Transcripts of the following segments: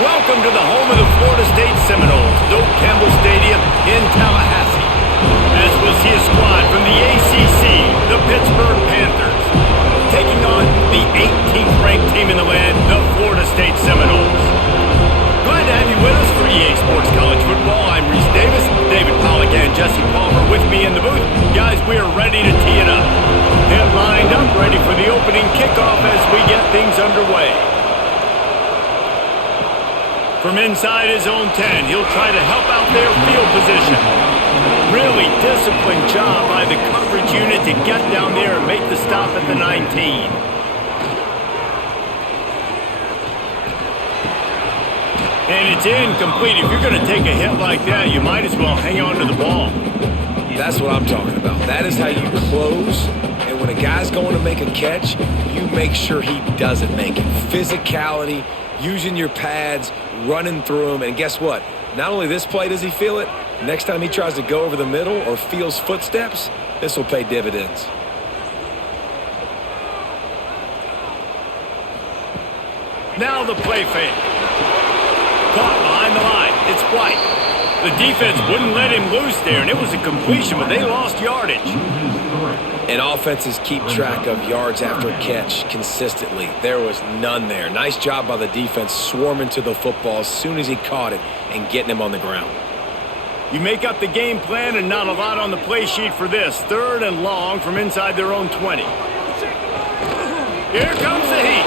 Welcome to the home of the Florida State Seminoles, Doak Campbell Stadium in Tallahassee. As we'll see a squad from the ACC, the Pittsburgh Panthers, taking on the 18th ranked team in the land, the Florida State Seminoles. Glad to have you with us for EA Sports College Football. I'm Reese Davis, David Pollack and Jesse Palmer with me in the booth. Guys, we are ready to tee it up. Get lined up, ready for the opening kickoff as we get things underway. From inside his own 10, he'll try to help out their field position. Really disciplined job by the coverage unit to get down there and make the stop at the 19. And it's incomplete. If you're going to take a hit like that, you might as well hang on to the ball. That's what I'm talking about. That is how you close. And when a guy's going to make a catch, you make sure he doesn't make it. Physicality, using your pads, running through them. And guess what? Not only this play does he feel it, next time he tries to go over the middle or feels footsteps, this will pay dividends. Now the play fake. Caught behind the line. It's White. The defense wouldn't let him loose there, and it was a completion, but they lost yardage. And offenses keep track of yards after catch consistently. There was none there. Nice job by the defense swarming to the football as soon as he caught it and getting him on the ground. You make up the game plan and not a lot on the play sheet for this. 3rd and long from inside their own 20. Here comes the heat.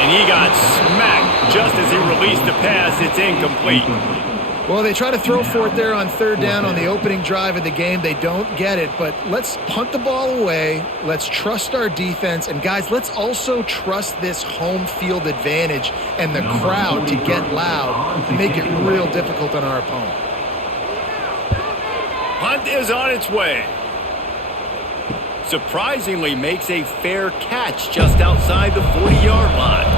And he got smacked just as he released the pass. It's incomplete. Well, they try to throw for it there on 3rd down on the opening drive of the game. They don't get it, but let's punt the ball away. Let's trust our defense. And, guys, let's also trust this home field advantage and the crowd to get loud and make it real difficult on our opponent. Punt is on its way. Surprisingly makes a fair catch just outside the 40-yard line.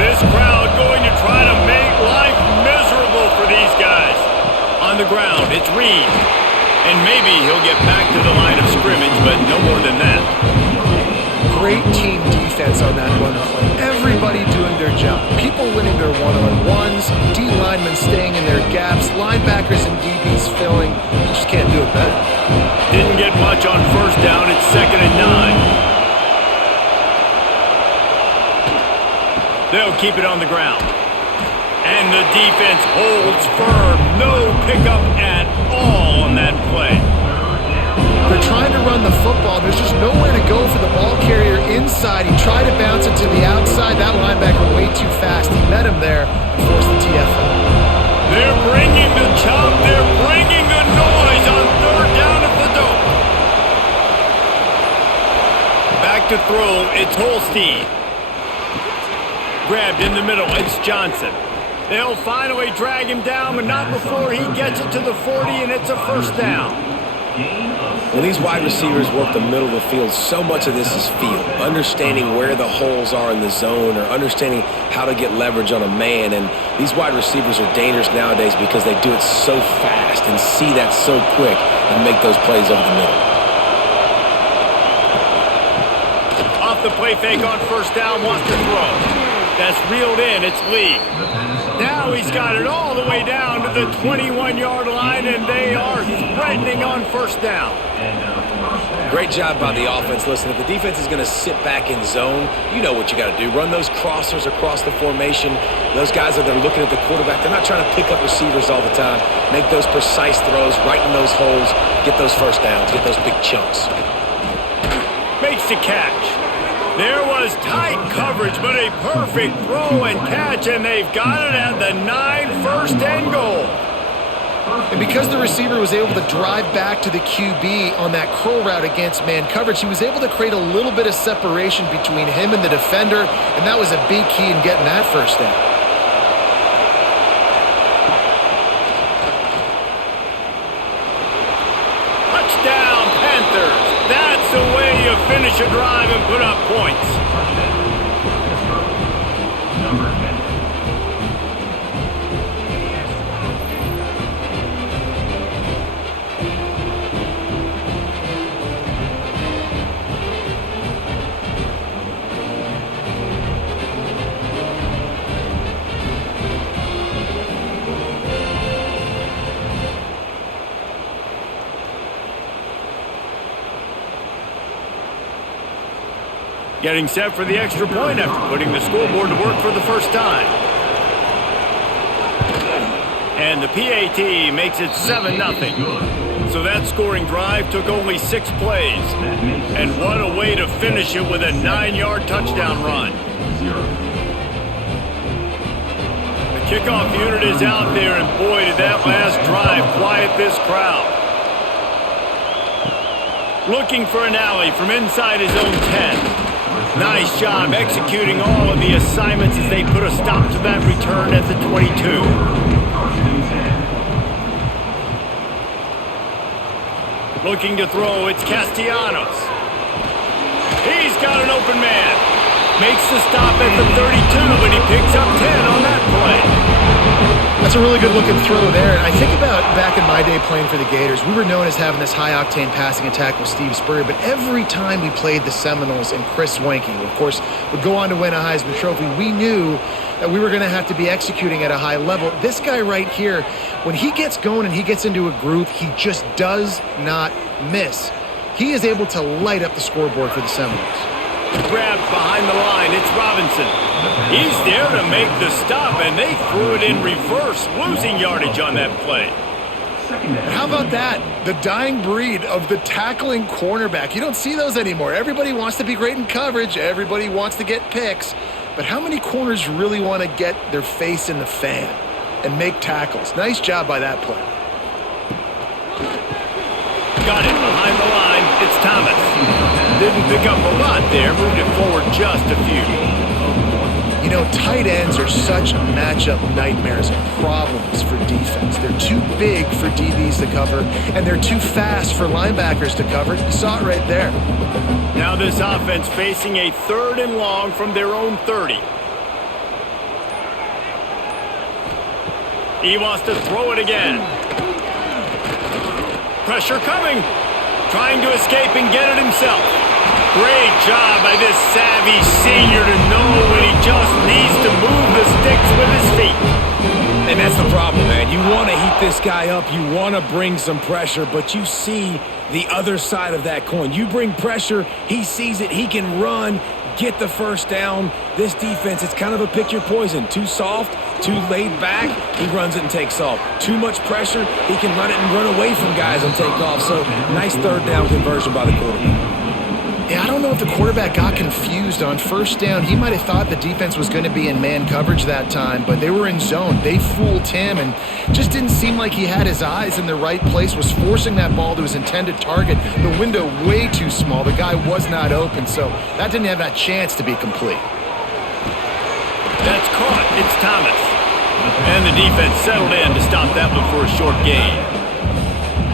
This crowd going to try to make life miserable for these guys. On the ground, it's Reed. And maybe he'll get back to the line of scrimmage, but no more than that. Great team defense on that run play. Everybody doing their job. People winning their one-on-ones, D linemen staying in their gaps, linebackers and DBs filling. You just can't do it better. Didn't get much on 1st down. It's 2nd and 9. They'll keep it on the ground. And the defense holds firm. No pickup at all on that play. They're trying to run the football. There's just nowhere to go for the ball carrier inside. He tried to bounce it to the outside. That linebacker way too fast. He met him there and forced the TFL. They're bringing the chop. They're bringing the noise on 3rd down at the Doak. Back to throw. It's Holstein. Grabbed in the middle. It's Johnson. They'll finally drag him down, but not before he gets it to the 40, and it's a 1st down. When these wide receivers work the middle of the field, so much of this is feel. Understanding where the holes are in the zone or understanding how to get leverage on a man. And these wide receivers are dangerous nowadays because they do it so fast and see that so quick and make those plays over the middle. Off the play fake on 1st down, wants to throw. That's reeled in. It's Lee. Now he's got it all the way down to the 21-yard line, and they are threatening on 1st down. Great job by the offense. Listen, if the defense is going to sit back in zone, you know what you got to do. Run those crossers across the formation. Those guys are there looking at the quarterback. They're not trying to pick up receivers all the time. Make those precise throws, right in those holes, get those 1st downs, get those big chunks. Makes the catch. There was tight coverage, but a perfect throw and catch, and they've got it at the 9, 1st and goal. And because the receiver was able to drive back to the QB on that curl route against man coverage, he was able to create a little bit of separation between him and the defender, and that was a big key in getting that 1st down. Touchdown, Panthers. That's the way you finish a drive and put up points. Getting set for the extra point after putting the scoreboard to work for the first time. And the PAT makes it 7-0. So that scoring drive took only 6 plays. And what a way to finish it with a 9-yard touchdown run. The kickoff unit is out there, and boy, did that last drive quiet this crowd. Looking for an alley from inside his own 10. Nice job executing all of the assignments as they put a stop to that return at the 22. Looking to throw, it's Castellanos. He's got an open man. Makes the stop at the 32, but he picks up 10 on that play. That's a really good looking throw there. And I think about back in my day playing for the Gators, we were known as having this high-octane passing attack with Steve Spurrier, but every time we played the Seminoles and Chris Wenke, who of course would go on to win a Heisman Trophy, we knew that we were going to have to be executing at a high level. This guy right here, when he gets going and he gets into a groove, he just does not miss. He is able to light up the scoreboard for the Seminoles. Grabbed behind the line, it's Robinson. He's there to make the stop, and they threw it in reverse, losing yardage on that play. How about that? The dying breed of the tackling cornerback. You don't see those anymore. Everybody wants to be great in coverage. Everybody wants to get picks. But how many corners really want to get their face in the fan and make tackles? Nice job by that play. Got it behind the line. It's Thomas. Didn't pick up a lot there. Moved it forward just a few. You know, tight ends are such matchup nightmares and problems for defense. They're too big for DBs to cover, and they're too fast for linebackers to cover. You saw it right there. Now this offense facing a 3rd and long from their own 30. He wants to throw it again. Pressure coming. Trying to escape and get it himself. Great job by this savvy senior to know when he just needs to move the sticks with his feet. And that's the problem, man. You want to heat this guy up. You want to bring some pressure, but you see the other side of that coin. You bring pressure, he sees it, he can run, get the first down. This defense, it's kind of a pick your poison. Too soft, too laid back, he runs it and takes off. Too much pressure, he can run it and run away from guys and take off. So nice 3rd down conversion by the quarterback. Yeah, I don't know if the quarterback got confused on 1st down. He might have thought the defense was going to be in man coverage that time, but they were in zone. They fooled him and just didn't seem like he had his eyes in the right place, was forcing that ball to his intended target. The window way too small. The guy was not open, so that didn't have that chance to be complete. That's caught. It's Thomas. And the defense settled in to stop that one for a short gain.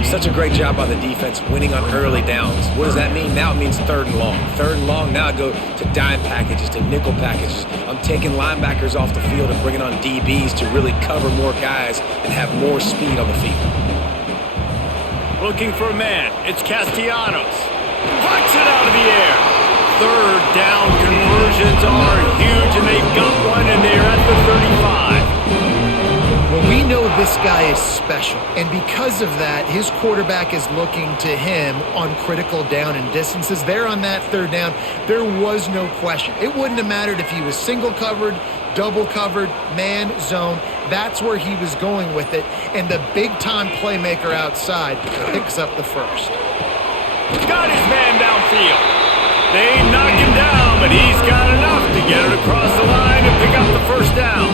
Such a great job by the defense winning on early downs. What does that mean? Now it means 3rd and long. 3rd and long, now I go to dime packages, to nickel packages. I'm taking linebackers off the field and bringing on DBs to really cover more guys and have more speed on the field. Looking for a man. It's Castellanos. Pucks it out of the air. 3rd down conversions are huge, and they've got one, and they're at the 35. Well, we know this guy is special, and because of that, his quarterback is looking to him on critical down and distances. There on that 3rd down, there was no question. It wouldn't have mattered if he was single covered, double covered, man, zone. That's where he was going with it, and the big-time playmaker outside picks up the first. Got his man downfield. They knock him down, but he's got enough to get it across the line and pick up the first down.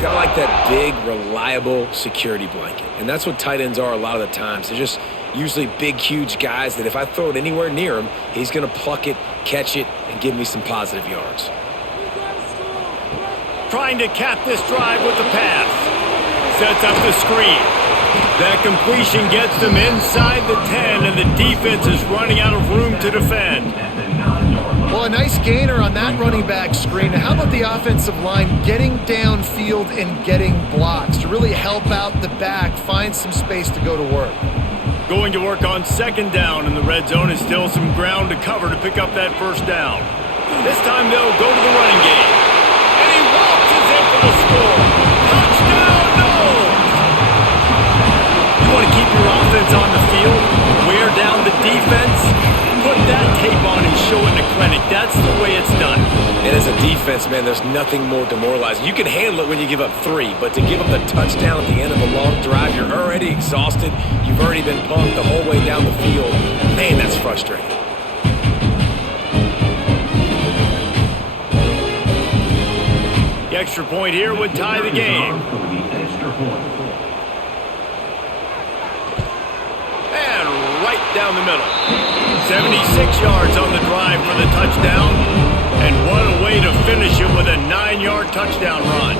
Got like that big, reliable security blanket. And that's what tight ends are a lot of the times. They're just usually big, huge guys that if I throw it anywhere near him, he's going to pluck it, catch it, and give me some positive yards. Trying to cap this drive with the pass. Sets up the screen. That completion gets them inside the 10, and the defense is running out of room to defend. Well, a nice gainer on that running back screen. Now, how about the offensive line getting downfield and getting blocks to really help out the back, find some space to go to work? Going to work on 2nd down in the red zone is still some ground to cover to pick up that 1st down. This time they'll go to the running game. And he waltzes in for the score. Touchdown, Knowles! You want to keep your offense on the field, wear down the defense, put that tape on and showing the credit. That's the way it's done. And as a defense, man, there's nothing more demoralizing. You can handle it when you give up 3, but to give up the touchdown at the end of a long drive, you're already exhausted. You've already been pumped the whole way down the field. Man, that's frustrating. The extra point here would tie the game. And right down the middle. 76 yards on the drive for the touchdown. And what a way to finish it with a 9-yard touchdown run.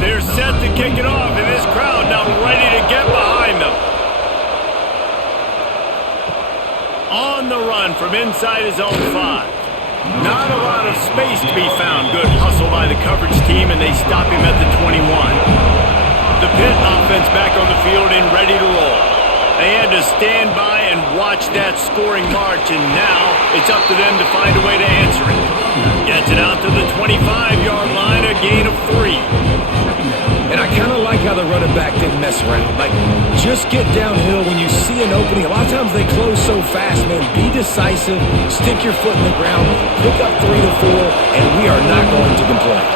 They're set to kick it off, and this crowd now ready to get behind them. On the run from inside his own 5. Not a lot of space to be found. Good hustle by the coverage team, and they stop him at the 21. The Pitt offense back on the field and ready to roll. They had to stand by and watch that scoring march, and now it's up to them to find a way to answer it. Gets it out to the 25-yard line, a gain of 3. And I kind of like how the running back didn't mess around. Like, just get downhill when you see an opening. A lot of times they close so fast, man. Be decisive, stick your foot in the ground, pick up 3 to 4, and we are not going to complain.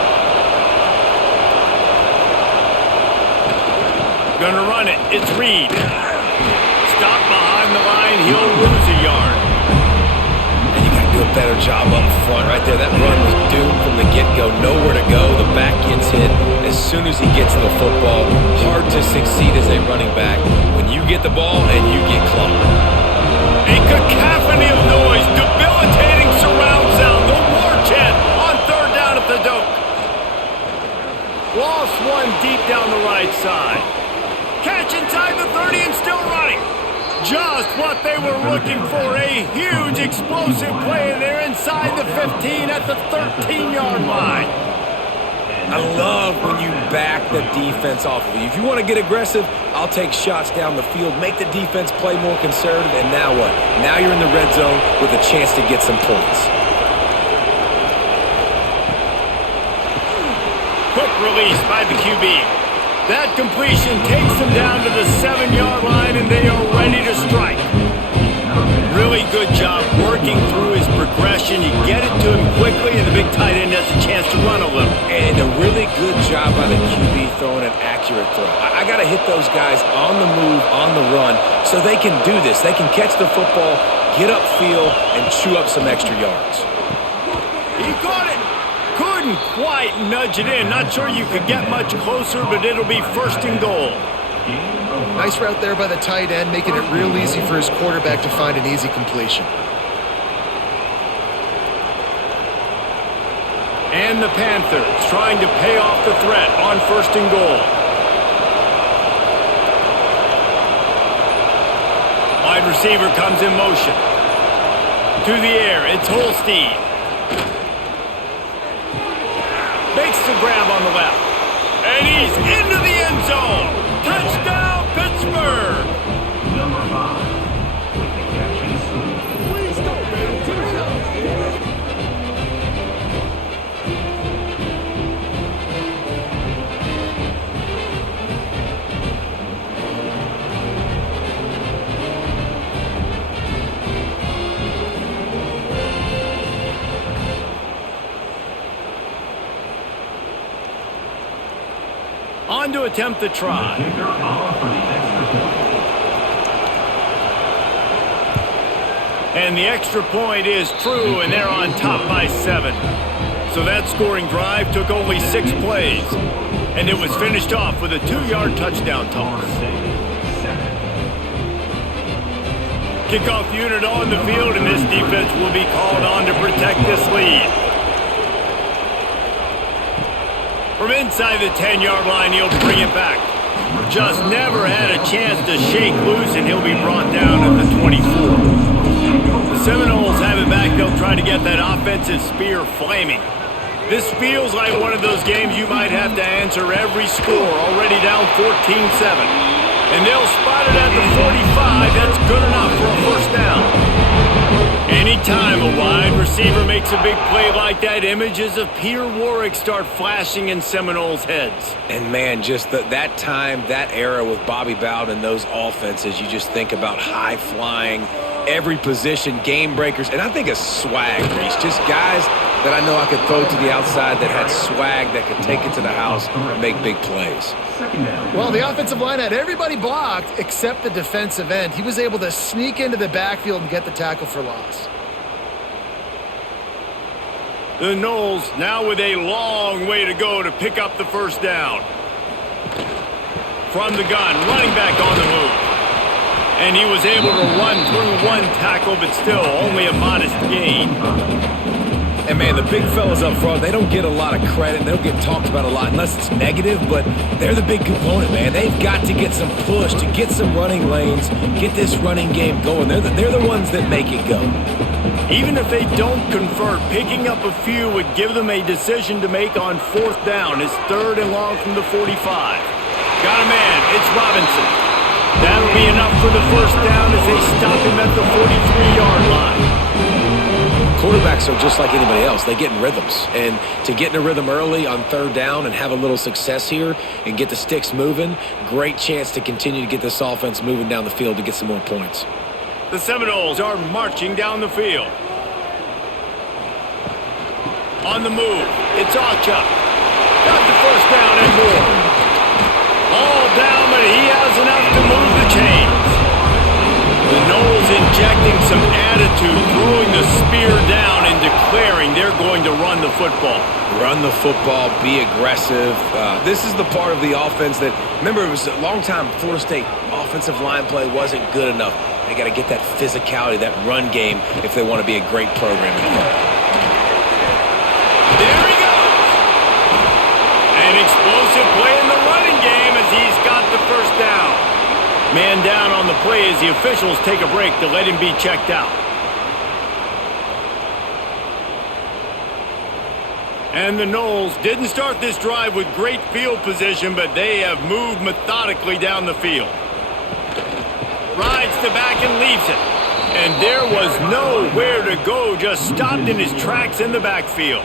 Gonna run it. It's Reed. Stop behind the line. He'll lose a yard. And you got to do a better job up front right there. That run was doomed from the get-go. Nowhere to go. The back gets hit as soon as he gets the football. Hard to succeed as a running back when you get the ball and you get clocked. A cacophony of noise. Debilitating surround sound. The war chant on 3rd down at the Doak. Lost one deep down the right side. Catch inside the 30 and still running. Just what they were looking for. A huge explosive play, and they're inside the 15 at the 13-yard line. I love when you back the defense off of you. If you want to get aggressive, I'll take shots down the field, make the defense play more conservative, and now what? Now you're in the red zone with a chance to get some points. Quick release by the QB. That completion takes them down to the 7-yard line, and they are ready to strike. Really good job working through his progression. You get it to him quickly, and the big tight end has a chance to run a little. And a really good job by the QB throwing an accurate throw. I got to hit those guys on the move, on the run, so they can do this. They can catch the football, get upfield, and chew up some extra yards. He caught it. Couldn't quite nudge it in. Not sure you could get much closer, but it'll be 1st and goal. Nice route there by the tight end, making it real easy for his quarterback to find an easy completion. And the Panthers trying to pay off the threat on 1st and goal. Wide receiver comes in motion. To the air, it's Holstein. Makes the grab on the left. And he's into the end zone. Touchdown, Pittsburgh! Number 5 with the catch and scoop. Please go, baby. Turn it up. On to attempt the try. And the extra point is true, and they're on top by 7. So that scoring drive took only 6 plays. And it was finished off with a 2-yard touchdown toss. Kickoff unit on the field, and this defense will be called on to protect this lead. From inside the 10-yard line, he'll bring it back. Just never had a chance to shake loose, and he'll be brought down at the 24. The Seminoles have it back. They'll try to get that offensive spear flaming. This feels like one of those games you might have to answer every score, already down 14-7. And they'll spot it at the 45. That's good enough for a 1st down. Anytime a wide receiver receiver makes a big play like that, images of Peter Warrick start flashing in Seminoles' heads. And, man, just that time, that era with Bobby Bowden and those offenses, you just think about high-flying, every position, game breakers, and I think of swag, Reese. Just guys that I know I could throw to the outside that had swag, that could take it to the house and make big plays. Well, the offensive line had everybody blocked except the defensive end. He was able to sneak into the backfield and get the tackle for loss. The Noles now with a long way to go to pick up the first down. From the gun, running back on the move. And he was able to run through one tackle, but still only a modest gain. And, man, the big fellas up front, they don't get a lot of credit. They don't get talked about a lot unless it's negative, but they're the big component, man. They've got to get some push, to get some running lanes, get this running game going. They're the ones that make it go. Even if they don't convert, picking up a few would give them a decision to make on fourth down. It's 3rd and long from the 45. Got a man. It's Robinson. That'll be enough for the first down as they stop him at the 43-yard line. Quarterbacks are just like anybody else. They get in rhythms. And to get in a rhythm early on 3rd down and have a little success here and get the sticks moving, great chance to continue to get this offense moving down the field to get some more points. The Seminoles are marching down the field. On the move, it's Archer. Got the first down and more. All down, but he has enough to move the chains. The Noles injecting some attitude, throwing the spear down and declaring they're going to run the football. Run the football, be aggressive. This is the part of the offense that, remember, it was a long time Florida State offensive line play wasn't good enough. They got to get that physicality, that run game, if they want to be a great program. There he goes! An explosive play in the running game as he's got the first down. Man down on the play as the officials take a break to let him be checked out. And the Noles didn't start this drive with great field position, but they have moved methodically down the field. Rides to back and leaves it. And there was nowhere to go, just stopped in his tracks in the backfield.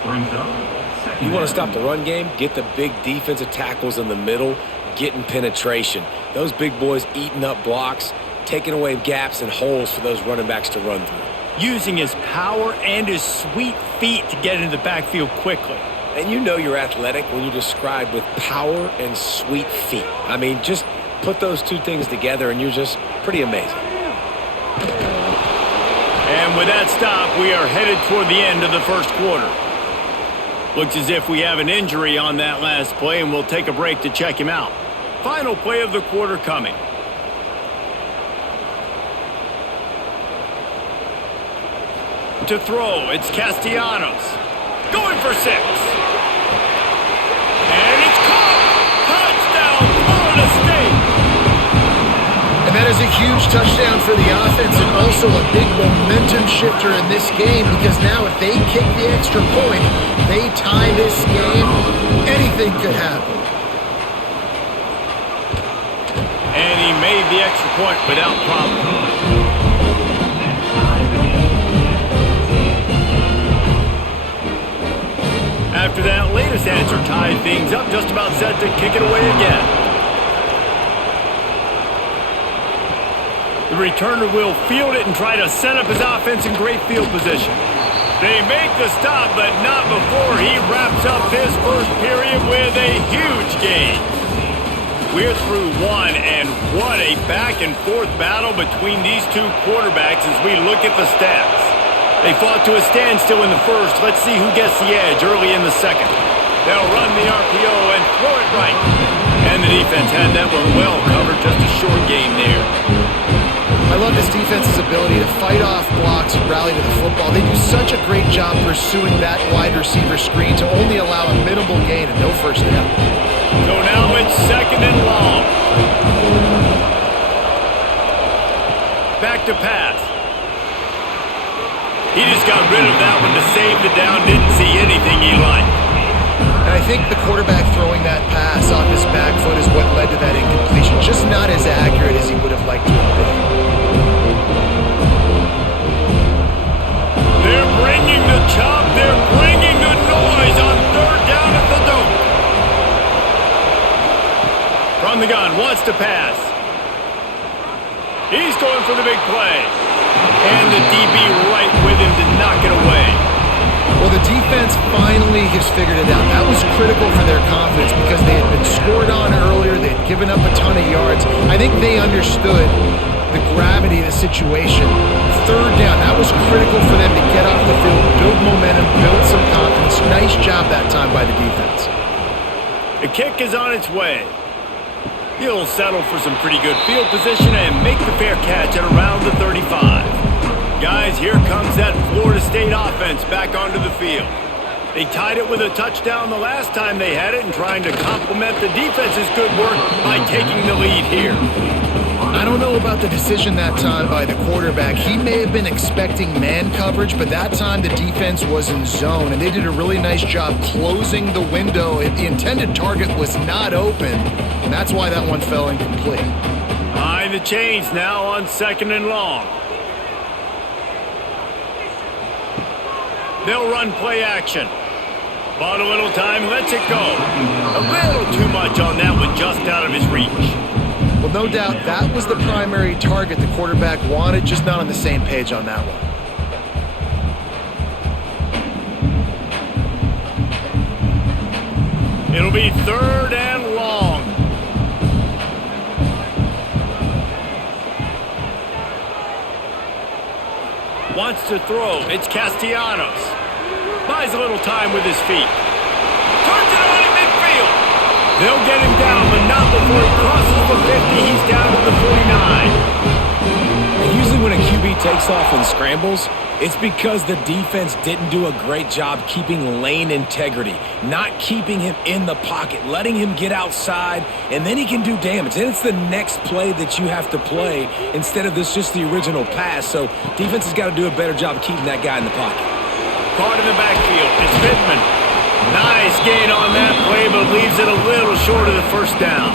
You want to stop the run game? Get the big defensive tackles in the middle, getting penetration. Those big boys eating up blocks, taking away gaps and holes for those running backs to run through. Using his power and his sweet feet to get into the backfield quickly. And you know you're athletic when you describe with power and sweet feet. I mean, just put those two things together and you're just pretty amazing. And with that stop, we are headed toward the end of the first quarter. Looks as if we have an injury on that last play, and we'll take a break to check him out. Final play of the quarter coming. To throw, it's Castellanos. Going for 6. And it's caught! Touchdown, Florida State! And that is a huge touchdown for the offense and also a big momentum shifter in this game because now if they kick the extra point, they tie this game, anything could happen. And he made the extra point without problem. After that latest answer tied things up, just about set to kick it away again. The returner will field it and try to set up his offense in great field position. They make the stop, but not before he wraps up his first period with a huge gain. We're through one, and what a back-and-forth battle between these two quarterbacks as we look at the stats. They fought to a standstill in the first. Let's see who gets the edge early in the second. They'll run the RPO and throw it right. And the defense had that one well covered, just a short gain there. I love this defense's ability to fight off blocks and rally to the football. They do such a great job pursuing that wide receiver screen to only allow a minimal gain and no first down. So now it's 2nd and long. Back to pass. He just got rid of that one to save the down. Didn't see anything he liked. And I think the quarterback throwing that pass off his back foot is what led to that incompletion. Just not as accurate as he would have liked to have been. They're bringing the On the gun, wants to pass. He's going for the big play. And the DB right with him to knock it away. Well, the defense finally has figured it out. That was critical for their confidence because they had been scored on earlier. They had given up a ton of yards. I think they understood the gravity of the situation. Third down, that was critical for them to get off the field, build momentum, build some confidence. Nice job that time by the defense. The kick is on its way. He'll settle for some pretty good field position and make the fair catch at around the 35. Guys, here comes that Florida State offense back onto the field. They tied it with a touchdown the last time they had it and trying to complement the defense's good work by taking the lead here. I don't know about the decision that time by the quarterback. He may have been expecting man coverage, but that time the defense was in zone, and they did a really nice job closing the window. The intended target was not open, and that's why that one fell incomplete. Behind the chains now on 2nd and long. They'll run play action. Bought a little time, lets it go. A little too much on that one, just out of his reach. Well, no doubt that was the primary target the quarterback wanted, just not on the same page on that one. It'll be 3rd and long. Wants to throw. It's Castellanos. Buys a little time with his feet. Turns it on in midfield. They'll get him down, but not before he crosses the 50. He's down to the 49. And usually when a QB takes off and scrambles, it's because the defense didn't do a great job keeping lane integrity, not keeping him in the pocket, letting him get outside, and then he can do damage. Then it's the next play that you have to play instead of this just the original pass. So defense has got to do a better job of keeping that guy in the pocket. Caught in the backfield. It's Pittman. Nice gain on that play, but leaves it a little short of the first down.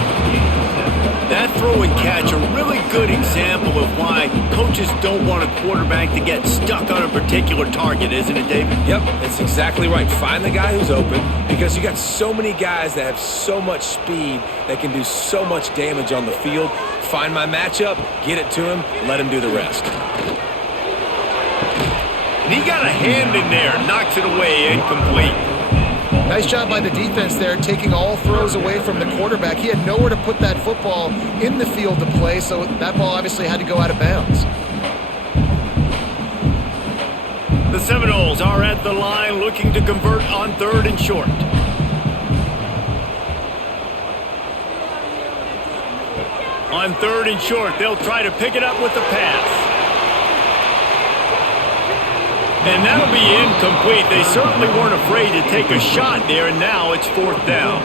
That throw and catch, a really good example of why coaches don't want a quarterback to get stuck on a particular target, isn't it, David? Yep, that's exactly right. Find the guy who's open because you got so many guys that have so much speed that can do so much damage on the field. Find my matchup, get it to him, let him do the rest. And he got a hand in there, knocks it away, incomplete. Nice job by the defense there, taking all throws away from the quarterback. He had nowhere to put that football in the field to play, so that ball obviously had to go out of bounds. The Seminoles are at the line looking to convert on 3rd and short. On 3rd and short, they'll try to pick it up with the pass. And that'll be incomplete. They certainly weren't afraid to take a shot there, and now it's 4th down.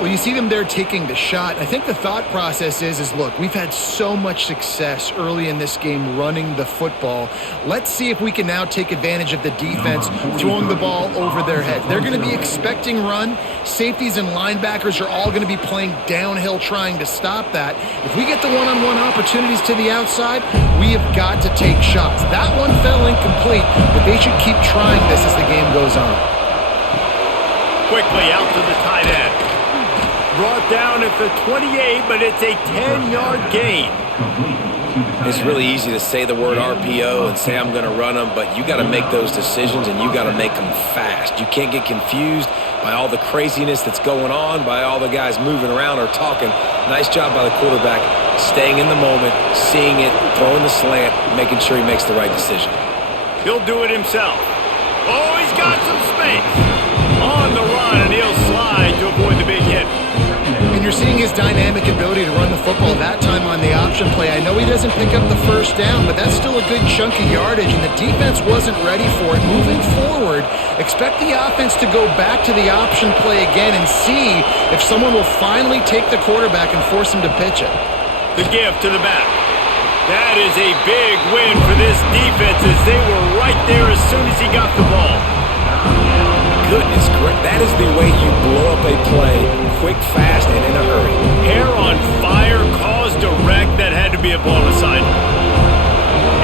Well, you see them there taking the shot. I think the thought process is look, we've had so much success early in this game running the football. Let's see if we can now take advantage of the defense throwing the ball over their head. They're going to be expecting run. Safeties and linebackers are all going to be playing downhill trying to stop that. If we get the one-on-one opportunities to the outside, we have got to take shots. That one fell incomplete, but they should keep trying this as the game goes on. Quickly out to the tight end. Brought down at the 28, but it's a 10-yard gain. It's really easy to say the word RPO and say I'm going to run them, but you got to make those decisions and you got to make them fast. You can't get confused by all the craziness that's going on, by all the guys moving around or talking. Nice job by the quarterback, staying in the moment, seeing it, throwing the slant, making sure he makes the right decision. He'll do it himself. Oh, he's got some space. On the run, and he'll slide to avoid the big hit. And you're seeing his dynamic ability to run the football that time on the option play. I know he doesn't pick up the first down, but that's still a good chunk of yardage, and the defense wasn't ready for it. Moving forward, expect the offense to go back to the option play again and see if someone will finally take the quarterback and force him to pitch it. The give to the back. That is a big win for this defense as they were right there as soon as he got the ball. Goodness, correct. That is the way you blow up a play, quick, fast, and in a hurry. Hair on fire, caused a wreck that had to be a blown aside.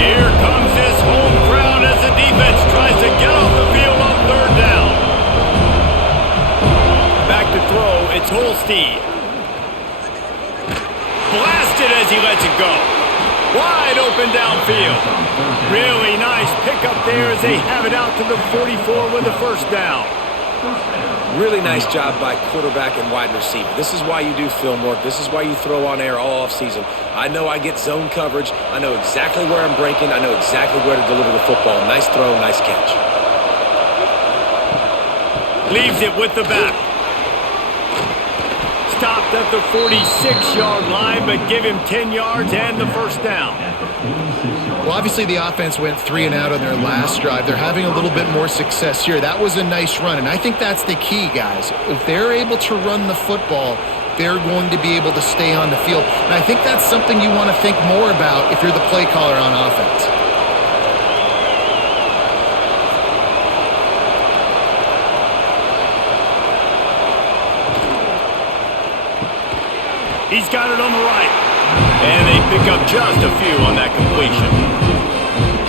Here comes this home crowd as the defense tries to get off the field on 3rd down. Back to throw, it's Holstein. as he lets it go. Wide open downfield. Really nice pickup there as they have it out to the 44 with the first down. Really nice job by quarterback and wide receiver. This is why you do film work. This is why you throw on air all offseason. I know I get zone coverage. I know exactly where I'm breaking. I know exactly where to deliver the football. Nice throw, nice catch. Leaves it with the back. Stopped at the 46-yard line, but give him 10 yards and the first down. Well, obviously the offense went 3 and out on their last drive. They're having a little bit more success here. That was a nice run, and I think that's the key, guys. If they're able to run the football, they're going to be able to stay on the field. And I think that's something you want to think more about if you're the play caller on offense. He's got it on the right. And they pick up just a few on that completion.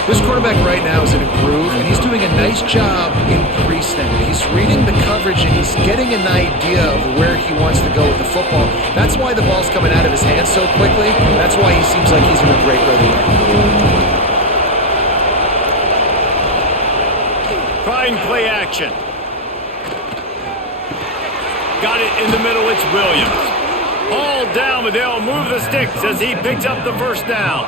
This quarterback right now is in a groove, and he's doing a nice job in pre-snap. He's reading the coverage, and he's getting an idea of where he wants to go with the football. That's why the ball's coming out of his hands so quickly. That's why he seems like he's in a great rhythm. Trying play action. Got it in the middle. It's Williams. Ball down, but they'll move the sticks as he picks up the first down.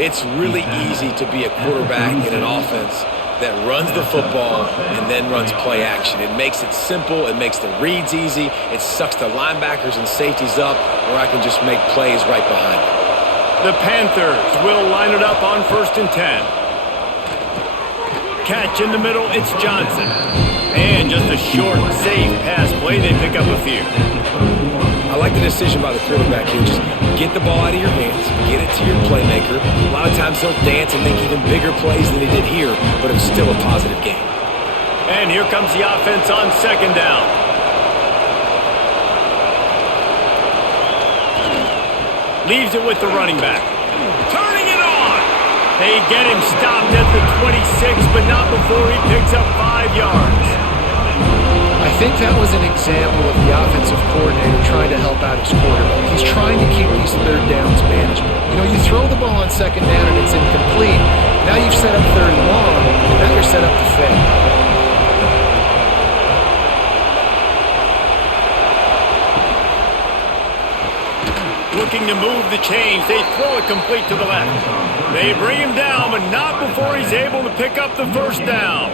It's really easy to be a quarterback in an offense that runs the football and then runs play action. It makes it simple. It makes the reads easy. It sucks the linebackers and safeties up, or I can just make plays right behind them. The Panthers will line it up on 1st and 10. Catch in the middle. It's Johnson. And just a short, safe pass play. They pick up a few. I like the decision by the quarterback here. Just get the ball out of your hands, get it to your playmaker. A lot of times he'll dance and make even bigger plays than he did here, but it was still a positive game. And here comes the offense on 2nd down. Leaves it with the running back. Turning it on! They get him stopped at the 26, but not before he picks up 5 yards. I think that was an example of the offensive coordinator trying to help out his quarterback. He's trying to keep these 3rd downs manageable. You know, you throw the ball on 2nd down and it's incomplete. Now you've set up 3rd and long, and now you're set up to fail. Looking to move the chains. They throw it complete to the left. They bring him down, but not before he's able to pick up the first down.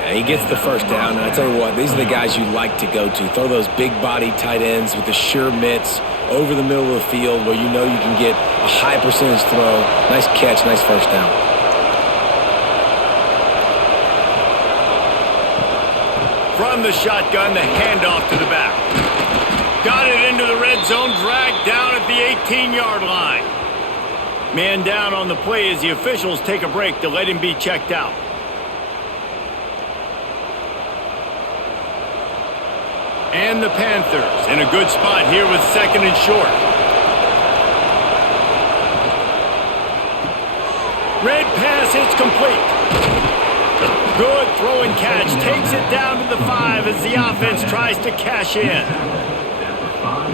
Yeah, he gets the first down, and I tell you what, these are the guys you like to go to. Throw those big-body tight ends with the sure mitts over the middle of the field where you know you can get a high percentage throw. Nice catch, nice first down. From the shotgun, the handoff to the back. Got it into the red zone, dragged down at the 18-yard line. Man down on the play as the officials take a break to let him be checked out. And the Panthers in a good spot here with 2nd and short. Red pass, it's complete. Good throw and catch. Takes it down to the 5 as the offense tries to cash in.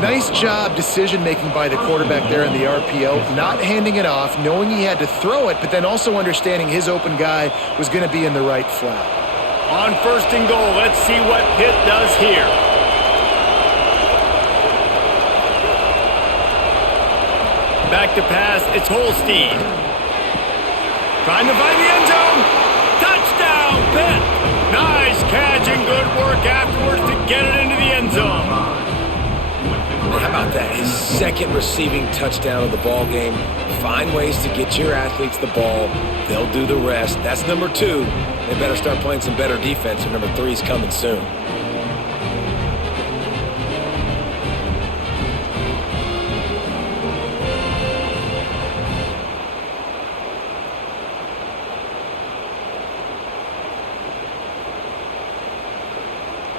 Nice job decision-making by the quarterback there in the RPO, not handing it off, knowing he had to throw it, but then also understanding his open guy was going to be in the right flat. On 1st and goal, let's see what Pitt does here. Back to pass, it's Holstein. Trying to find the end zone. Touchdown, Pitt! Nice catch and good work afterwards to get it into the end zone. How about that? His 2nd receiving touchdown of the ball game. Find ways to get your athletes the ball. They'll do the rest. That's number 2. They better start playing some better defense, and number 3 is coming soon.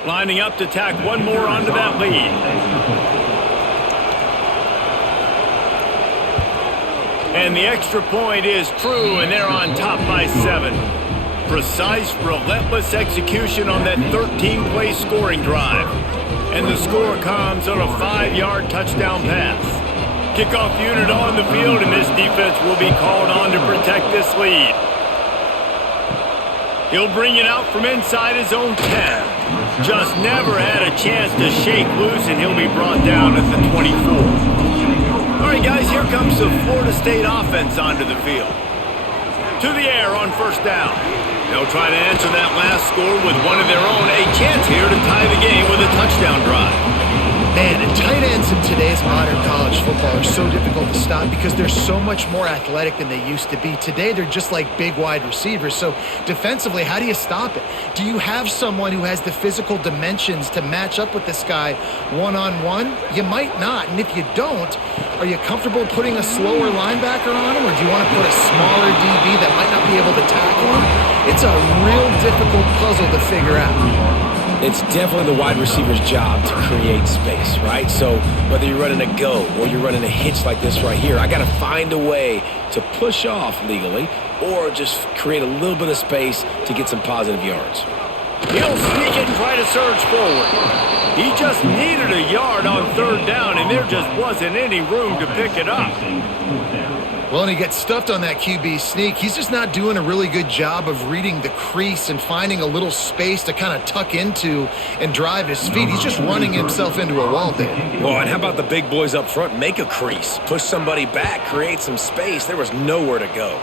Lining up to tack one more onto that lead. And the extra point is true, and they're on top by 7. Precise, relentless execution on that 13-play scoring drive. And the score comes on a 5-yard touchdown pass. Kickoff unit on the field, and this defense will be called on to protect this lead. He'll bring it out from inside his own 10. Just never had a chance to shake loose, and he'll be brought down at the 24. All right, guys, here comes the Florida State offense onto the field. To the air on first down. They'll try to answer that last score with one of their own. A chance here to tie the game with a touchdown drive. Man, and tight ends in today's modern college football are so difficult to stop because they're so much more athletic than they used to be. Today, they're just like big wide receivers. So defensively, how do you stop it? Do you have someone who has the physical dimensions to match up with this guy one-on-one? You might not. And if you don't, are you comfortable putting a slower linebacker on him, or do you want to put a smaller DB that might not be able to tackle him? It's a real difficult puzzle to figure out. It's definitely the wide receiver's job to create space, right? So whether you're running a go or you're running a hitch like this right here, I got to find a way to push off legally or just create a little bit of space to get some positive yards. He'll sneak it and try to surge forward. He just needed a yard on third down, and there just wasn't any room to pick it up. Well, and he gets stuffed on that QB sneak. He's just not doing a really good job of reading the crease and finding a little space to kind of tuck into and drive his feet. He's just running himself into a wall there. Well, and how about the big boys up front? Make a crease. Push somebody back. Create some space. There was nowhere to go.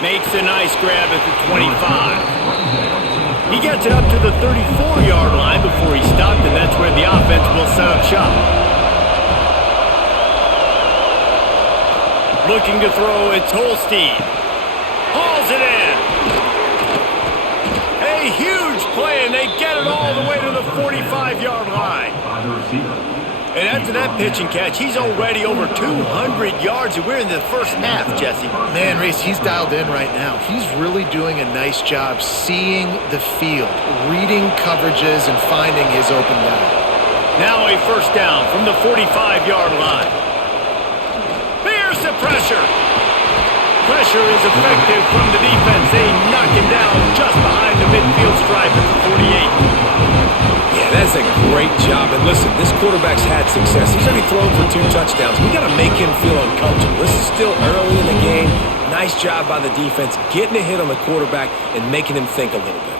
Makes a nice grab at the 25. He gets it up to the 34-yard line before he stopped, and that's where the offense will set up shop. Looking to throw, it's Holstein. Hauls it in. A huge play, and they get it all the way to the 45-yard line. And after that pitch and catch, he's already over 200 yards, and we're in the first half, Jesse. Man, Reese, he's dialed in right now. He's really doing a nice job seeing the field, reading coverages, and finding his open guy. Now a first down from the 45-yard line. There's the pressure. Pressure is effective from the defense. They knock him down just behind the midfield stripe at the 48. Yeah, that's a great job. And listen, this quarterback's had success. He's already thrown for 2 touchdowns. We got to make him feel uncomfortable. This is still early in the game. Nice job by the defense, getting a hit on the quarterback and making him think a little bit.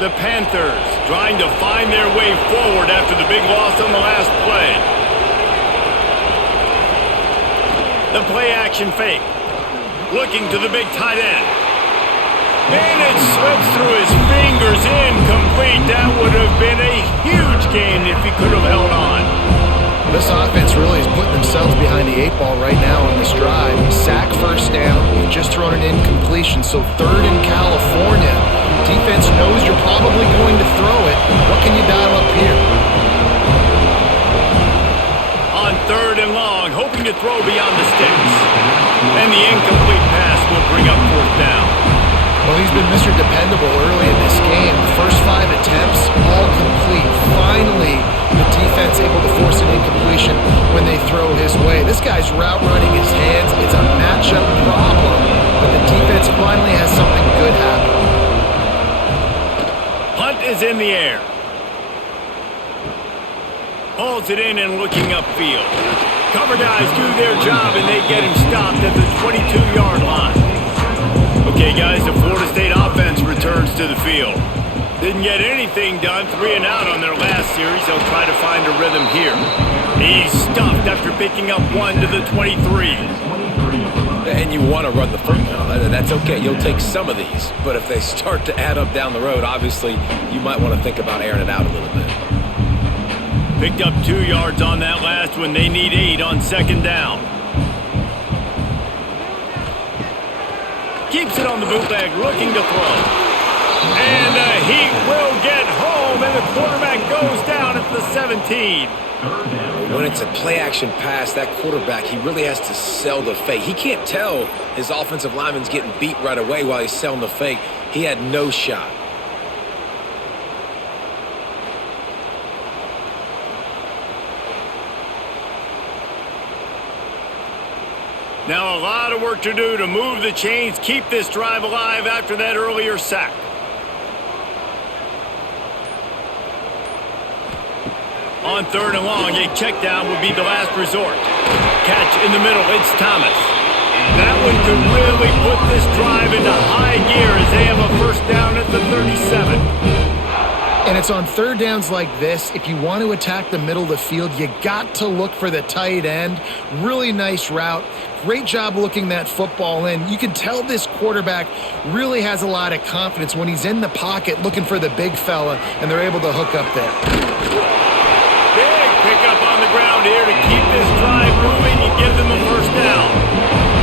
The Panthers trying to find their way forward after the big loss on the last play. The play action fake. Looking to the big tight end. And it slips through his fingers, incomplete. That would have been a huge gain if he could have held on. This offense really is putting themselves behind the 8 ball right now on this drive. Sack first down. You've just thrown an incompletion, so 3rd in California. Defense knows you're probably going to throw it. What can you dial up here? On 3rd and long, hoping to throw beyond the sticks. And the incomplete pass will bring up 4th down. Well, he's been Mr. Dependable early in this game. The first 5 attempts, all complete. Finally, the defense able to force an incompletion when they throw his way. This guy's route running his hands. It's a matchup problem, but the defense finally has something good happen. Hunt is in the air. Holds it in and looking upfield. Cover guys do their job, and they get him stopped at the 22-yard line. Okay, guys, the Florida State offense returns to the field. Didn't get anything done, 3 and out on their last series. They'll try to find a rhythm here. He's stuffed after picking up 1 to the 23. And you want to run the football. That's okay. You'll take some of these. But if they start to add up down the road, obviously, you might want to think about airing it out a little bit. Picked up 2 yards on that last one. They need 8 on 2nd down. Keeps it on the bootleg, looking to throw. And he will get home, and the quarterback goes down at the 17. When it's a play-action pass, that quarterback, he really has to sell the fake. He can't tell his offensive lineman's getting beat right away while he's selling the fake. He had no shot. Now a lot of work to do to move the chains, keep this drive alive after that earlier sack. On 3rd and long, a check down would be the last resort. Catch in the middle, it's Thomas. That one could really put this drive into high gear as they have a first down at the 37. And it's on 3rd downs like this. If you want to attack the middle of the field, you got to look for the tight end. Really nice route. Great job looking that football in. You can tell this quarterback really has a lot of confidence when he's in the pocket looking for the big fella, and they're able to hook up there. Big pickup on the ground here to keep this drive moving and give them a first down.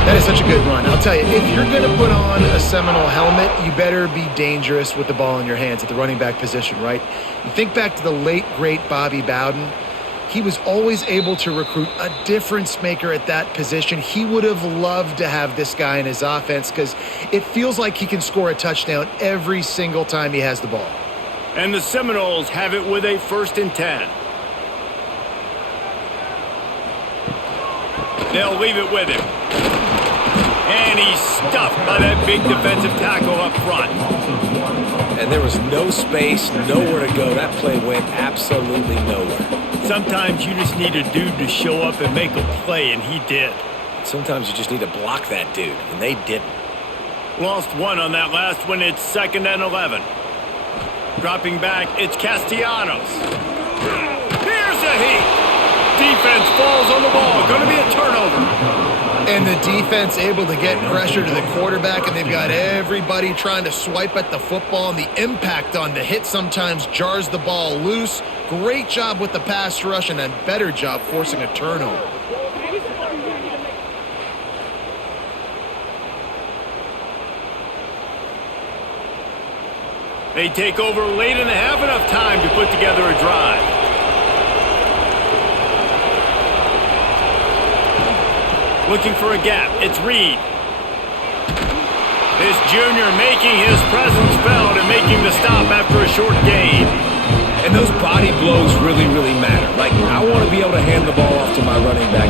That is such a good run. I'll tell you, if you're going to put on a Seminole helmet, you better be dangerous with the ball in your hands at the running back position, right? You think back to the late, great Bobby Bowden. He was always able to recruit a difference maker at that position. He would have loved to have this guy in his offense because it feels like he can score a touchdown every single time he has the ball. And the Seminoles have it with a 1st and 10. They'll leave it with him. And he's stuffed by that big defensive tackle up front. And there was no space, nowhere to go. That play went absolutely nowhere. Sometimes you just need a dude to show up and make a play, and he did. Sometimes you just need to block that dude, and they didn't. Lost one on that last one. It's 2nd and 11. Dropping back, it's Castellanos. Here's a heat. Defense falls on the ball. Going to be a turnover. And the defense able to get pressure to the quarterback, and they've got everybody trying to swipe at the football, and the impact on the hit sometimes jars the ball loose. Great job with the pass rush, and a better job forcing a turnover. They take over late and have enough time to put together a drive. Looking for a gap. It's Reed. This junior making his presence felt and making the stop after a short gain. And those body blows really, really matter. Like, I want to be able to hand the ball off to my running back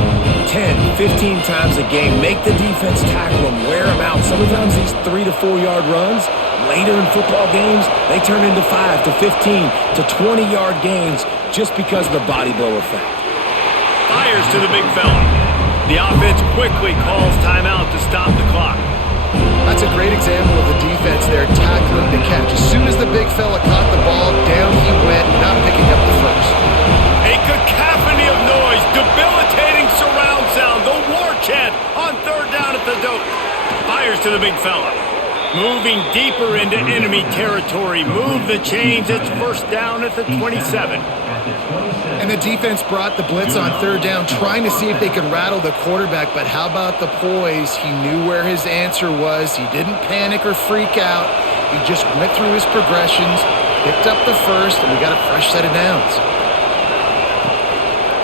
10, 15 times a game. Make the defense tackle him, wear him out. Sometimes these 3 to 4 yard runs, later in football games, they turn into 5 to 15 to 20 yard gains just because of the body blow effect. Fires to the big fella. The offense quickly calls timeout to stop the clock. That's a great example of the defense there, tackling the catch. As soon as the big fella caught the ball, down he went, not picking up the first. A cacophony of noise, debilitating surround sound, the war chant on 3rd down at the dope. Fires to the big fella. Moving deeper into enemy territory. Move the chains. It's 1st down at the 27. And the defense brought the blitz on 3rd down, trying to see if they could rattle the quarterback. But how about the poise? He knew where his answer was. He didn't panic or freak out. He just went through his progressions, picked up the first, and we got a fresh set of downs.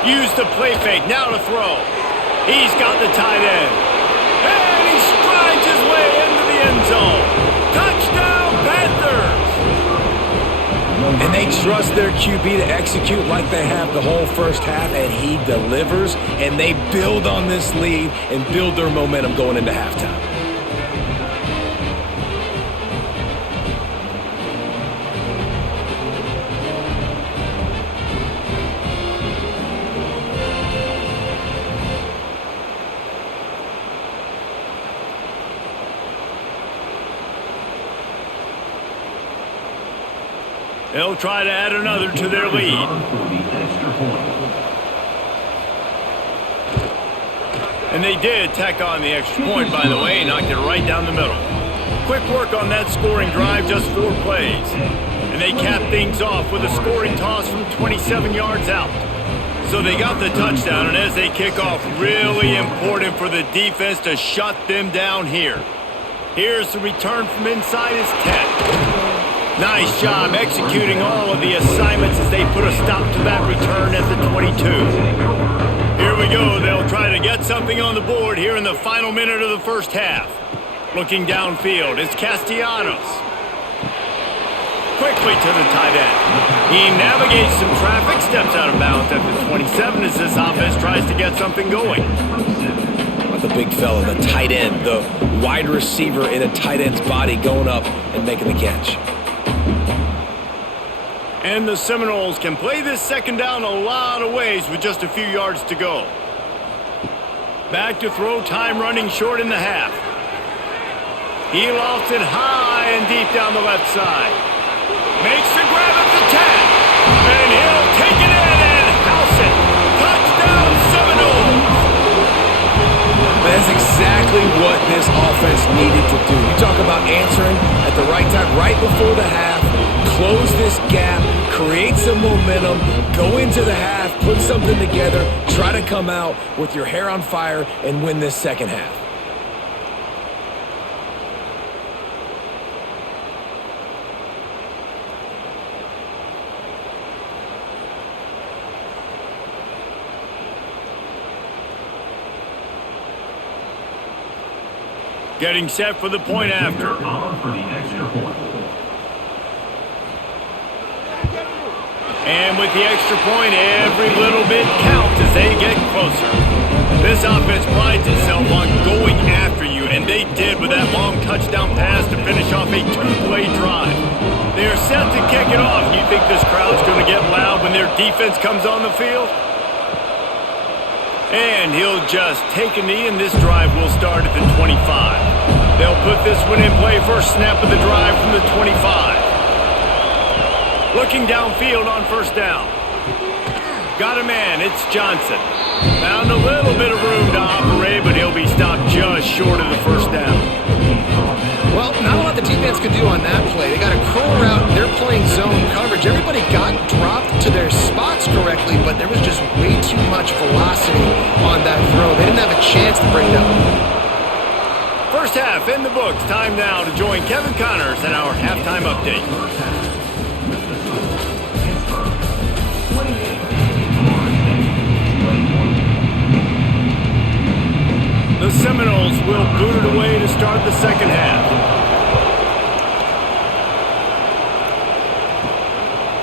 Use the play fake. Now to throw. He's got the tight end. And he strides his way into the end zone. Touchdown, Panthers! And they trust their QB to execute like they have the whole first half, and he delivers, and they build on this lead and build their momentum going into halftime. They'll try to add another to their lead. And they did tack on the extra point, by the way, knocked it right down the middle. Quick work on that scoring drive, just 4 plays. And they cap things off with a scoring toss from 27 yards out. So they got the touchdown, and as they kick off, really important for the defense to shut them down here. Here's the return from inside his 10. Nice job executing all of the assignments as they put a stop to that return at the 22. Here we go. They'll try to get something on the board here in the final minute of the first half. Looking downfield, it's Castellanos. Quickly to the tight end. He navigates some traffic, steps out of bounds at the 27 as this offense tries to get something going. The big fella, the tight end, the wide receiver in a tight end's body going up and making the catch. And the Seminoles can play this second down a lot of ways with just a few yards to go. Back to throw, time running short in the half. He lofts it high and deep down the left side. Makes the grab at the 10. And he'll take it in and house it. Touchdown Seminoles! That's exactly what this offense needed to do. You talk about answering at the right time, right before the half, close this gap, create some momentum, go into the half, put something together, try to come out with your hair on fire and win this second half. Getting set for the point after. For the extra point. And with the extra point, every little bit counts as they get closer. This offense prides itself on going after you, and they did with that long touchdown pass to finish off a two-play drive. They are set to kick it off. You think this crowd's going to get loud when their defense comes on the field? And he'll just take a knee, and this drive will start at the 25. They'll put this one in play first snap of the drive from the 25. Looking downfield on first down. Got a man, it's Johnson. Found a little bit of room to operate, but he'll be stopped just short of the first down. Well, not a lot the defense could do on that play. They got a curl route. They're playing zone coverage. Everybody got dropped to their spots correctly, but there was just way too much velocity on that throw. They didn't have a chance to bring it up. First half in the books. Time now to join Kevin Connors in our halftime update. The Seminoles will boot it away to start the second half.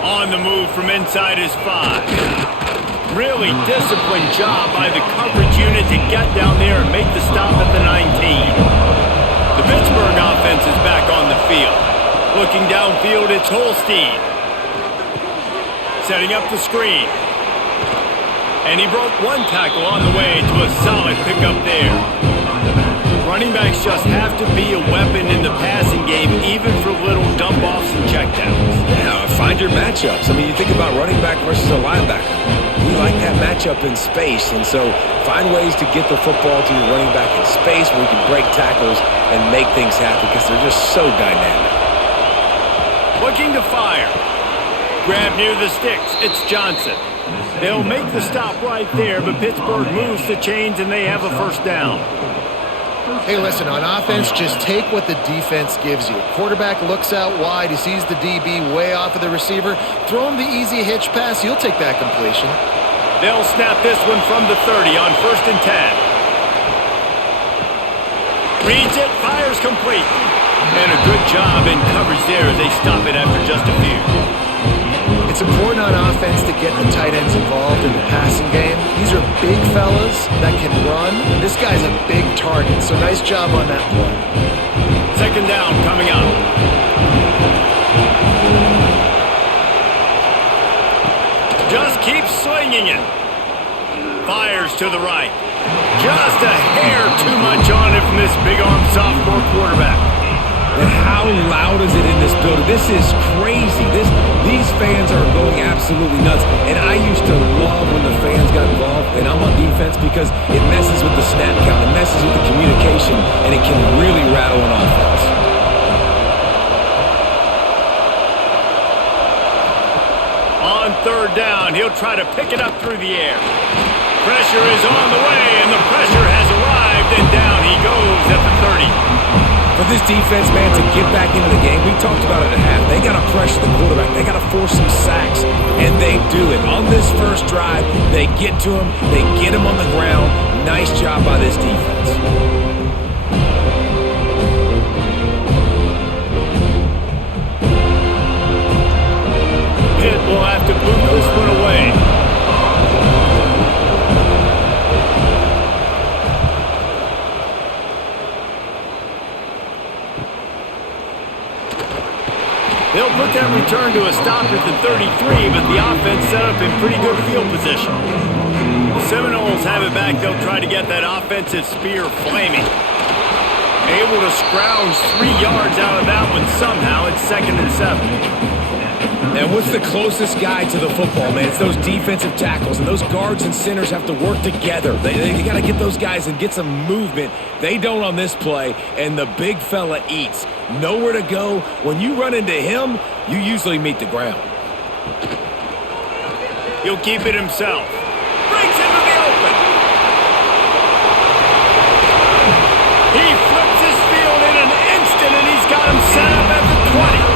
On the move from inside his 5. Really disciplined job by the coverage unit to get down there and make the stop at the 19. The Pittsburgh offense is back on the field. Looking downfield, it's Holstein. Setting up the screen. And he broke one tackle on the way to a solid pickup there. Running backs just have to be a weapon in the passing game, even for little dump-offs and checkdowns. Yeah, find your matchups. I mean, you think about running back versus a linebacker. We like that matchup in space, and so find ways to get the football to your running back in space where you can break tackles and make things happen because they're just so dynamic. Looking to fire. Grab near the sticks. It's Johnson. They'll make the stop right there, but Pittsburgh moves the chains and they have a first down. Hey, listen, on offense, just take what the defense gives you. Quarterback looks out wide. He sees the DB way off of the receiver. Throw him the easy hitch pass. He'll take that completion. They'll snap this one from the 30 on 1st and 10. Reads it, fires complete. And a good job in coverage there as they stop it after just a few. It's important on offense to get the tight ends involved in the passing game. These are big fellas that can run. This guy's a big target, so nice job on that play. Second down coming up. Just keeps swinging it. Fires to the right. Just a hair too much on it from this big-armed sophomore quarterback. And how loud is it in this building? This is crazy. These fans are going absolutely nuts. And I used to love when the fans got involved, and I'm on defense because it messes with the snap count, it messes with the communication, and it can really rattle an offense. On third down, he'll try to pick it up through the air. Pressure is on the way, and the pressure has arrived, and down he goes at the 30. For this defense, man, to get back into the game, we talked about it at half. They got to pressure the quarterback. They got to force some sacks, and they do it. On this first drive, they get to him. They get him on the ground. Nice job by this defense. Pitt will have to boot this one away. They'll put that return to a stop at the 33, but the offense set up in pretty good field position. The Seminoles have it back. They'll try to get that offensive spear flaming. Able to scrounge 3 yards out of that one somehow. It's 2nd and 7. And what's the closest guy to the football, man? It's those defensive tackles, and those guards and centers have to work together. They got to get those guys and get some movement. They don't on this play, and the big fella eats. Nowhere to go. When you run into him, you usually meet the ground. He'll keep it himself. Breaks into the open. He flips his field in an instant, and he's got him set up at the 20.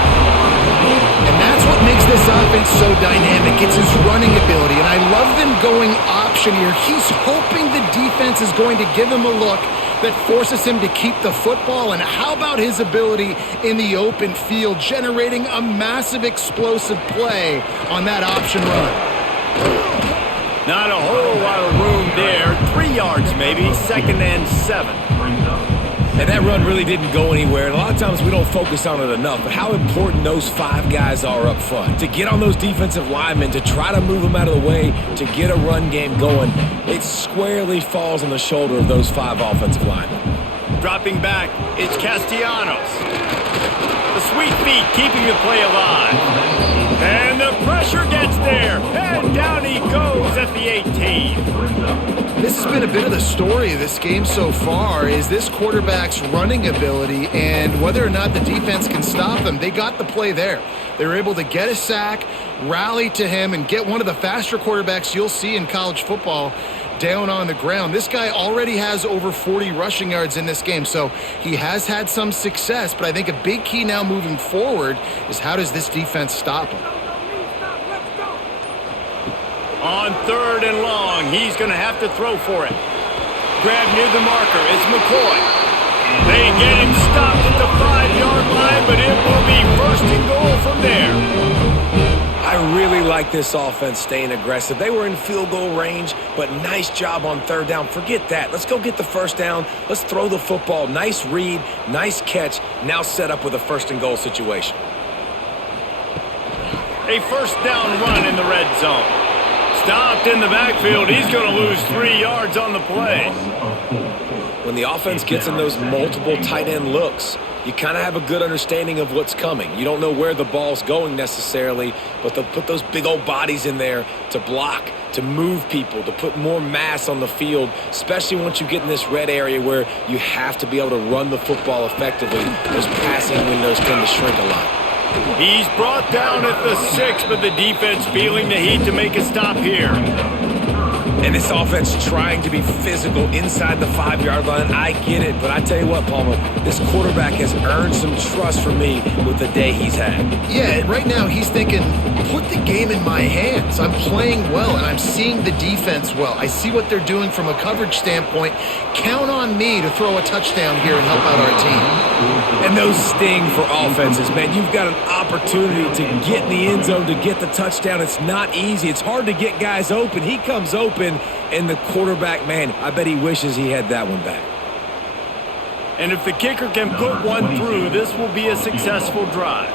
And that's what makes this offense so dynamic. It's his running ability, and I love them going option here. He's hoping the defense is going to give him a look that forces him to keep the football. And how about his ability in the open field, generating a massive explosive play on that option run? Not a whole lot of room there. 3 yards maybe, 2nd and 7. And that run really didn't go anywhere. And a lot of times we don't focus on it enough. But how important those 5 guys are up front. To get on those defensive linemen, to try to move them out of the way, to get a run game going, it squarely falls on the shoulder of those 5 offensive linemen. Dropping back, it's Castellanos. The sweet feet keeping the play alive. And the pressure gets there. And down he goes at the 18. This has been a bit of the story of this game so far, is this quarterback's running ability and whether or not the defense can stop them. They got the play there. They were able to get a sack, rally to him, and get one of the faster quarterbacks you'll see in college football down on the ground. This guy already has over 40 rushing yards in this game, so he has had some success, but I think a big key now moving forward is how does this defense stop him? On 3rd and long, he's going to have to throw for it. Grab near the marker, it's McCoy. They get him stopped at the 5-yard line, but it will be 1st and goal from there. I really like this offense staying aggressive. They were in field goal range, but nice job on 3rd down. Forget that. Let's go get the 1st down. Let's throw the football. Nice read, nice catch. Now set up with a 1st and goal situation. A 1st down run in the red zone. Stopped in the backfield. He's going to lose 3 yards on the play. When the offense gets in those multiple tight end looks, you kind of have a good understanding of what's coming. You don't know where the ball's going necessarily, but they'll put those big old bodies in there to block, to move people, to put more mass on the field, especially once you get in this red area where you have to be able to run the football effectively. Those passing windows tend to shrink a lot. He's brought down at the 6, but the defense feeling the heat to make a stop here. And this offense trying to be physical inside the 5-yard line. I get it, but I tell you what, Palmer, this quarterback has earned some trust from me with the day he's had. Yeah, right now he's thinking, put the game in my hands. I'm playing well, and I'm seeing the defense well. I see what they're doing from a coverage standpoint. Count on me to throw a touchdown here and help out our team. And those sting for offenses, man. You've got an opportunity to get in the end zone, to get the touchdown. It's not easy. It's hard to get guys open. He comes open, and the quarterback, man, I bet he wishes he had that one back. And if the kicker can put one through, this will be a successful drive.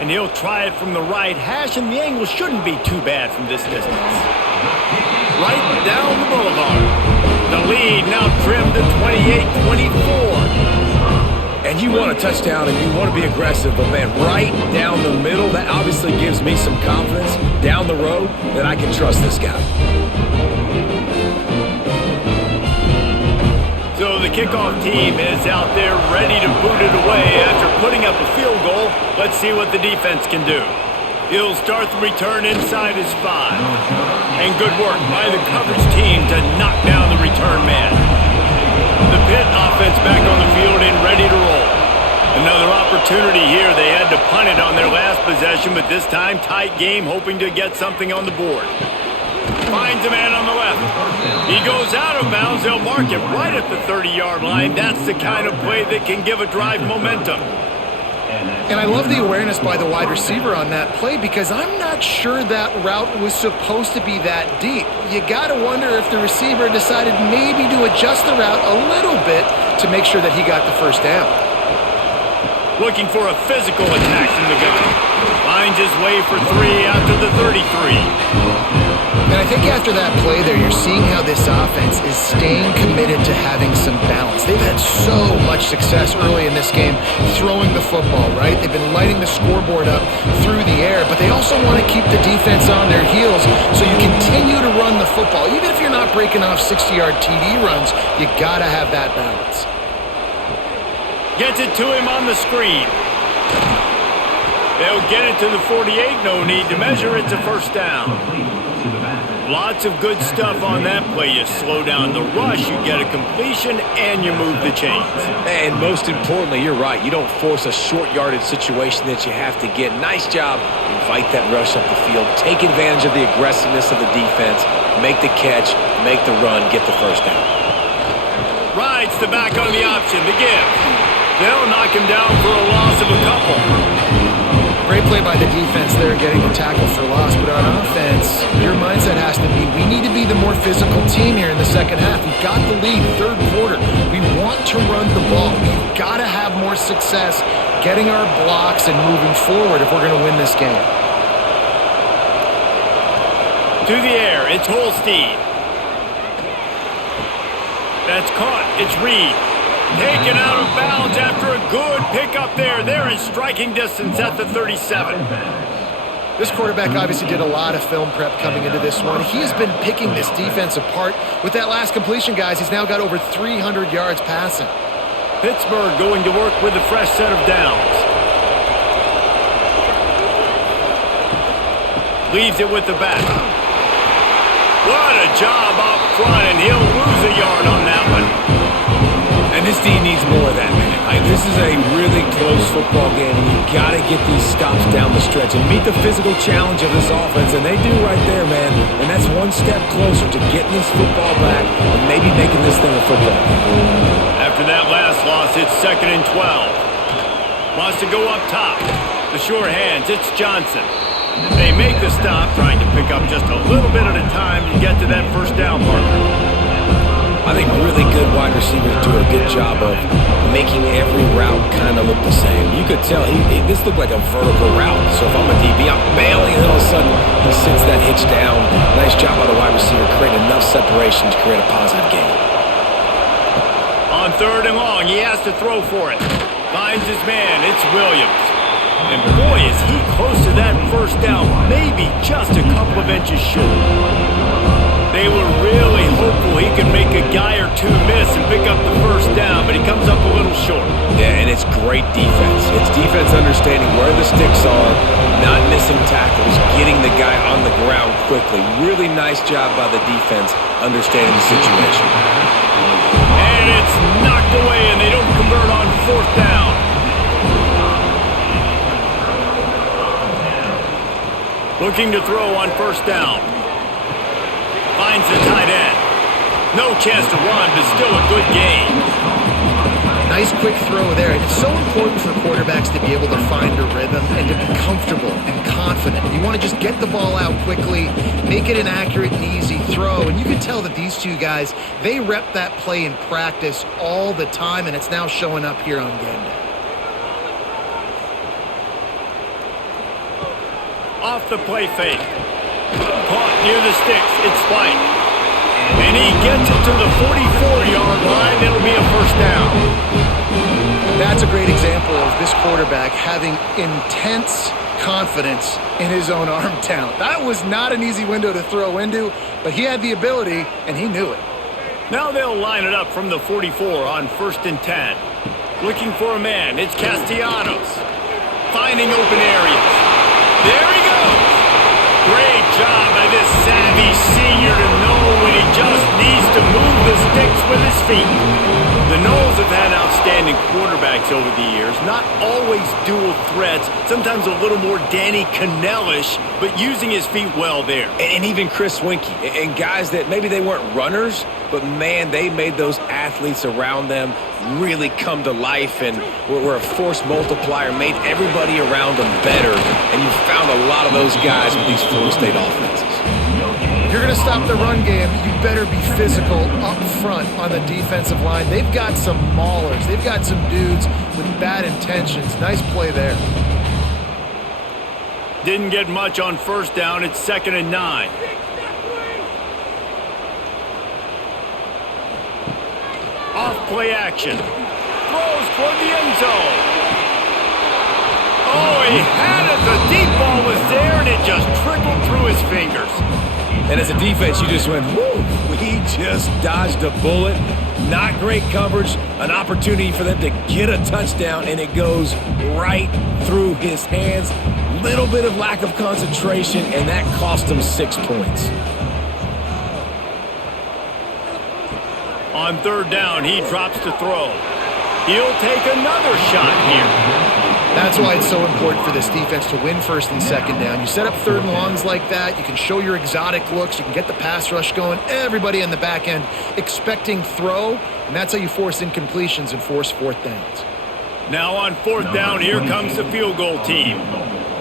And he'll try it from the right hash, and the angle shouldn't be too bad from this distance. Right down the boulevard. The lead now trimmed to 28-24. And you want a touchdown and you want to be aggressive, but man, right down the middle, that obviously gives me some confidence down the road that I can trust this guy. So the kickoff team is out there ready to boot it away after putting up a field goal. Let's see what the defense can do. He'll start the return inside his 5. And good work by the coverage team to knock down the return man. The Pitt offense back on the field and ready to roll. Another opportunity here. They had to punt it on their last possession, but this time tight game, hoping to get something on the board. Finds a man on the left. He goes out of bounds. They'll mark him right at the 30-yard line. That's the kind of play that can give a drive momentum. And I love the awareness by the wide receiver on that play because I'm not sure that route was supposed to be that deep. You got to wonder if the receiver decided maybe to adjust the route a little bit to make sure that he got the 1st down. Looking for a physical attack from the gun. Finds his way for 3 after the 33. And I think after that play there, you're seeing how this offense is staying committed to having some balance. They've had so much success early in this game throwing the football, right? They've been lighting the scoreboard up through the air, but they also want to keep the defense on their heels, so you continue to run the football. Even if you're not breaking off 60-yard TD runs, you got to have that balance. Gets it to him on the screen. They'll get it to the 48. No need to measure. It's a first down. Lots of good stuff on that play. You slow down the rush, you get a completion, and you move the chains. And most importantly, you're right. You don't force a short yardage situation that you have to get. Nice job. Invite that rush up the field. Take advantage of the aggressiveness of the defense. Make the catch. Make the run. Get the first down. Rides the back on the option. The give. They'll knock him down for a loss of a couple. Great play by the defense there, getting the tackle for loss. But on offense, your mindset has to be, we need to be the more physical team here in the second half. We've got the lead, third quarter. We want to run the ball. We've got to have more success getting our blocks and moving forward if we're going to win this game. To the air, it's Holstein. That's caught. It's Reed. Taken out of bounds after a good pickup there. They're in striking distance at the 37. This quarterback obviously did a lot of film prep coming into this one. He has been picking this defense apart. With that last completion, guys, he's now got over 300 yards passing. Pittsburgh going to work with a fresh set of downs. Leaves it with the back. What a job up front, and he'll lose a yard on that one. And this team needs more of that, man. This is a really close football game, and you got to get these stops down the stretch and meet the physical challenge of this offense, and they do right there, man. And that's one step closer to getting this football back and maybe making this thing a football. After that last loss, it's 2nd and 12. Wants to go up top. The sure hands, it's Johnson. They make the stop, trying to pick up just a little bit at a time to get to that first down marker. I think really good wide receivers do a good job of making every route kind of look the same. You could tell this looked like a vertical route. So if I'm a DB, I'm bailing, and all of a sudden he sits that hitch down. Nice job by the wide receiver, creating enough separation to create a positive gain. On 3rd and long, he has to throw for it. Finds his man, it's Williams. And boy, is he close to that first down, maybe just a couple of inches short. They were really hopeful he could make a guy or two miss and pick up the first down, but he comes up a little short. Yeah, and it's great defense. It's defense understanding where the sticks are, not missing tackles, getting the guy on the ground quickly. Really nice job by the defense understanding the situation. And it's knocked away, and they don't convert on 4th down. Looking to throw on 1st down. Finds the tight end. No chance to run, but still a good game. Nice quick throw there. And it's so important for quarterbacks to be able to find a rhythm and to be comfortable and confident. You want to just get the ball out quickly, make it an accurate and easy throw. And you can tell that these two guys, they rep that play in practice all the time, and it's now showing up here on game day. Off the play fake. Caught near the sticks. It's Spike. And he gets it to the 44-yard line. It'll be a first down. That's a great example of this quarterback having intense confidence in his own arm talent. That was not an easy window to throw into, but he had the ability, and he knew it. Now they'll line it up from the 44 on 1st and 10. Looking for a man. It's Castellanos. Finding open areas. There he goes. Great job by this savvy senior to know when he just needs to move the sticks with his feet. The Knowles have had outstanding quarterbacks over the years, not always dual threats, sometimes a little more Danny Cannell-ish, but using his feet well there. And even Chris Winkie, and guys that maybe they weren't runners, but man, they made those athletes around them really come to life and were a force multiplier, made everybody around them better, and you found a lot of those guys with these Florida State offenses. you're going to stop the run game, you better be physical up front on the defensive line. They've got some maulers. They've got some dudes with bad intentions. Nice play there. Didn't get much on first down. It's 2nd and 9. Off play action. Throws toward the end zone. Oh, he had it. The deep ball was there, and it just trickled through his fingers. And as a defense, you just went, whoo, we just dodged a bullet. Not great coverage, an opportunity for them to get a touchdown, and it goes right through his hands. Little bit of lack of concentration, and that cost him 6 points. On 3rd down, he drops to throw. He'll take another shot here. That's why it's so important for this defense to win 1st and 2nd down. You set up 3rd and longs like that. You can show your exotic looks. You can get the pass rush going. Everybody in the back end expecting throw, and that's how you force incompletions and force 4th downs. Now on 4th down, here comes the field goal team.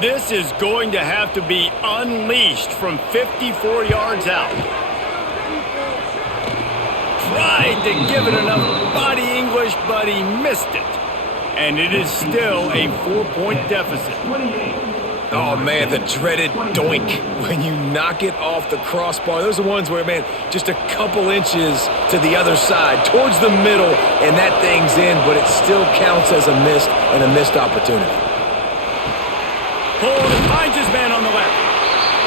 This is going to have to be unleashed from 54 yards out. Tried to give it enough body English, but he missed it. And it is still a 4-point deficit. Oh, man, the dreaded doink when you knock it off the crossbar. Those are ones where, man, just a couple inches to the other side, towards the middle, and that thing's in, but it still counts as a missed and a missed opportunity. Cole finds his man on the left.